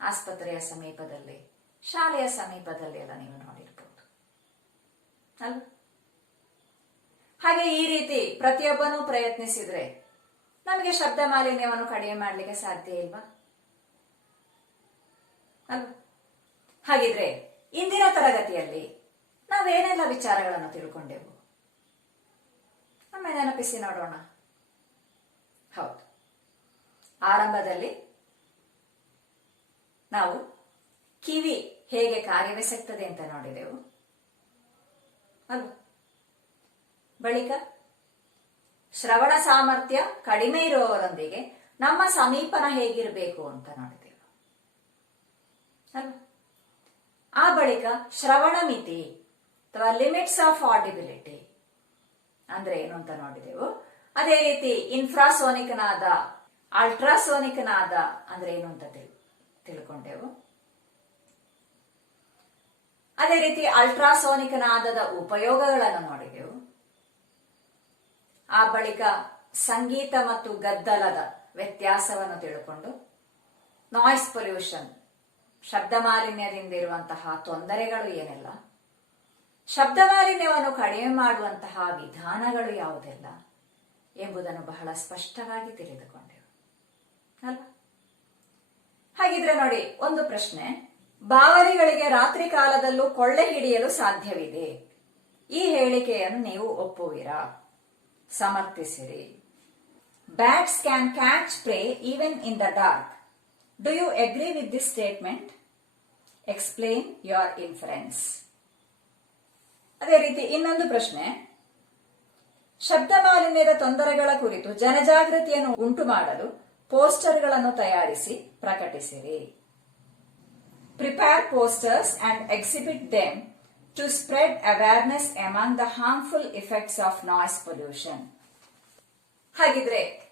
ಆಸ್ಪತ್ರೆಯ ಸಮೀಪದಲ್ಲಿ, ಶಾಲೆಯ ಸಮೀಪದಲ್ಲಿ ಎಲ್ಲ ನೀವು ನೋಡಿರಬಹುದು ಅಲ್ವಾ? ಹಾಗೆ ಈ ರೀತಿ ಪ್ರತಿಯೊಬ್ಬನೂ ಪ್ರಯತ್ನಿಸಿದ್ರೆ ನಮಗೆ ಶಬ್ದ ಮಾಲಿನ್ಯವನ್ನು ಕಡಿಮೆ ಮಾಡಲಿಕ್ಕೆ ಸಾಧ್ಯ ಇಲ್ವಾ ಅಲ್ವಾ? ಹಾಗಿದ್ರೆ ಇಂದಿನ ತರಗತಿಯಲ್ಲಿ ನಾವೇನೆಲ್ಲ ವಿಚಾರಗಳನ್ನು ತಿಳ್ಕೊಂಡೆವು? ಒಮ್ಮೆ ನೆನಪಿಸಿ ನೋಡೋಣ. ಹೌದು, ಆರಂಭದಲ್ಲಿ ನಾವು ಕಿವಿ ಹೇಗೆ ಕಾರ್ಯವೆಸಗ್ತದೆ ಅಂತ ನೋಡಿದೆವು ಅಲ್ವಾ? ಬಳಿಕ ಶ್ರವಣ ಸಾಮರ್ಥ್ಯ ಕಡಿಮೆ ಇರುವವರೊಂದಿಗೆ ನಮ್ಮ ಸಮೀಪನ ಹೇಗಿರಬೇಕು ಅಂತ ನೋಡಿದೆವು ಅಲ್ವಾ? ಆ ಬಳಿಕ ಶ್ರವಣ ಮಿತಿ ಅಥವಾ ಲಿಮಿಟ್ಸ್ ಆಫ್ ಆಡಿಬಿಲಿಟಿ ಅಂದ್ರೆ ಏನು ಅಂತ ನೋಡಿದೆವು. ಅದೇ ರೀತಿ ಇನ್ಫ್ರಾಸೋನಿಕ್ ನಾದ, ಅಲ್ಟ್ರಾಸೋನಿಕ್ ನಾದ ಅಂದ್ರೆ ಏನು ಅಂತ ತಿಳ್ಕೊಂಡೆವು. ಅದೇ ರೀತಿ ಅಲ್ಟ್ರಾಸೋನಿಕ್ ನಾದದ ಉಪಯೋಗಗಳನ್ನು ನೋಡಿದೆವು. ಆ ಬಳಿಕ ಸಂಗೀತ ಮತ್ತು ಗದ್ದಲದ ವ್ಯತ್ಯಾಸವನ್ನು ತಿಳ್ಕೊಂಡು ನಾಯ್ಸ್ ಪೊಲ್ಯೂಷನ್ ಶಬ್ದ ಮಾಲಿನ್ಯದಿಂದ ಇರುವಂತಹ ತೊಂದರೆಗಳು ಏನೆಲ್ಲ, ಶಬ್ದ ಮಾಲಿನ್ಯವನ್ನು ಕಡಿಮೆ ಮಾಡುವಂತಹ ವಿಧಾನಗಳು ಯಾವುದೆಲ್ಲ ಎಂಬುದನ್ನು ಬಹಳ ಸ್ಪಷ್ಟವಾಗಿ ತಿಳಿದುಕೊಂಡೆವು ಅಲ್ವಾ? ಹಾಗಿದ್ರೆ ನೋಡಿ, ಒಂದು ಪ್ರಶ್ನೆ. ಬಾವಲಿಗಳಿಗೆ ರಾತ್ರಿ ಕಾಲದಲ್ಲೂ ಕೊಳ್ಳೆ ಹಿಡಿಯಲು ಸಾಧ್ಯವಿದೆ. ಈ ಹೇಳಿಕೆಯನ್ನು ನೀವು ಒಪ್ಪುವಿರಾ? ಸಮರ್ಥಿಸಿರಿ. Bats can catch prey even in the dark. Do you agree with this statement? Explain your inference. ಅದೇ ರೀತಿ ಇನ್ನೊಂದು ಪ್ರಶ್ನೆ. ಶಬ್ದ ಮಾಲಿನ್ಯದ ತೊಂದರೆಗಳ ಕುರಿತು ಜನಜಾಗೃತಿಯನ್ನು ಉಂಟು ಮಾಡಲು ಪೋಸ್ಟರ್ಗಳನ್ನು ತಯಾರಿಸಿ ಪ್ರಕಟಿಸಿರಿ. Prepare posters and exhibit them to spread awareness among the harmful effects of noise pollution. ಹಾಗಿದ್ರೆ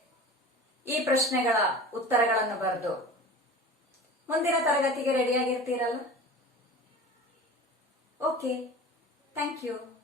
ಈ ಪ್ರಶ್ನೆಗಳ ಉತ್ತರಗಳನ್ನು ಬರೆದು ಮುಂದಿನ ತರಗತಿಗೆ ರೆಡಿಯಾಗಿರ್ತೀರಲ್ಲ? Okay, thank you.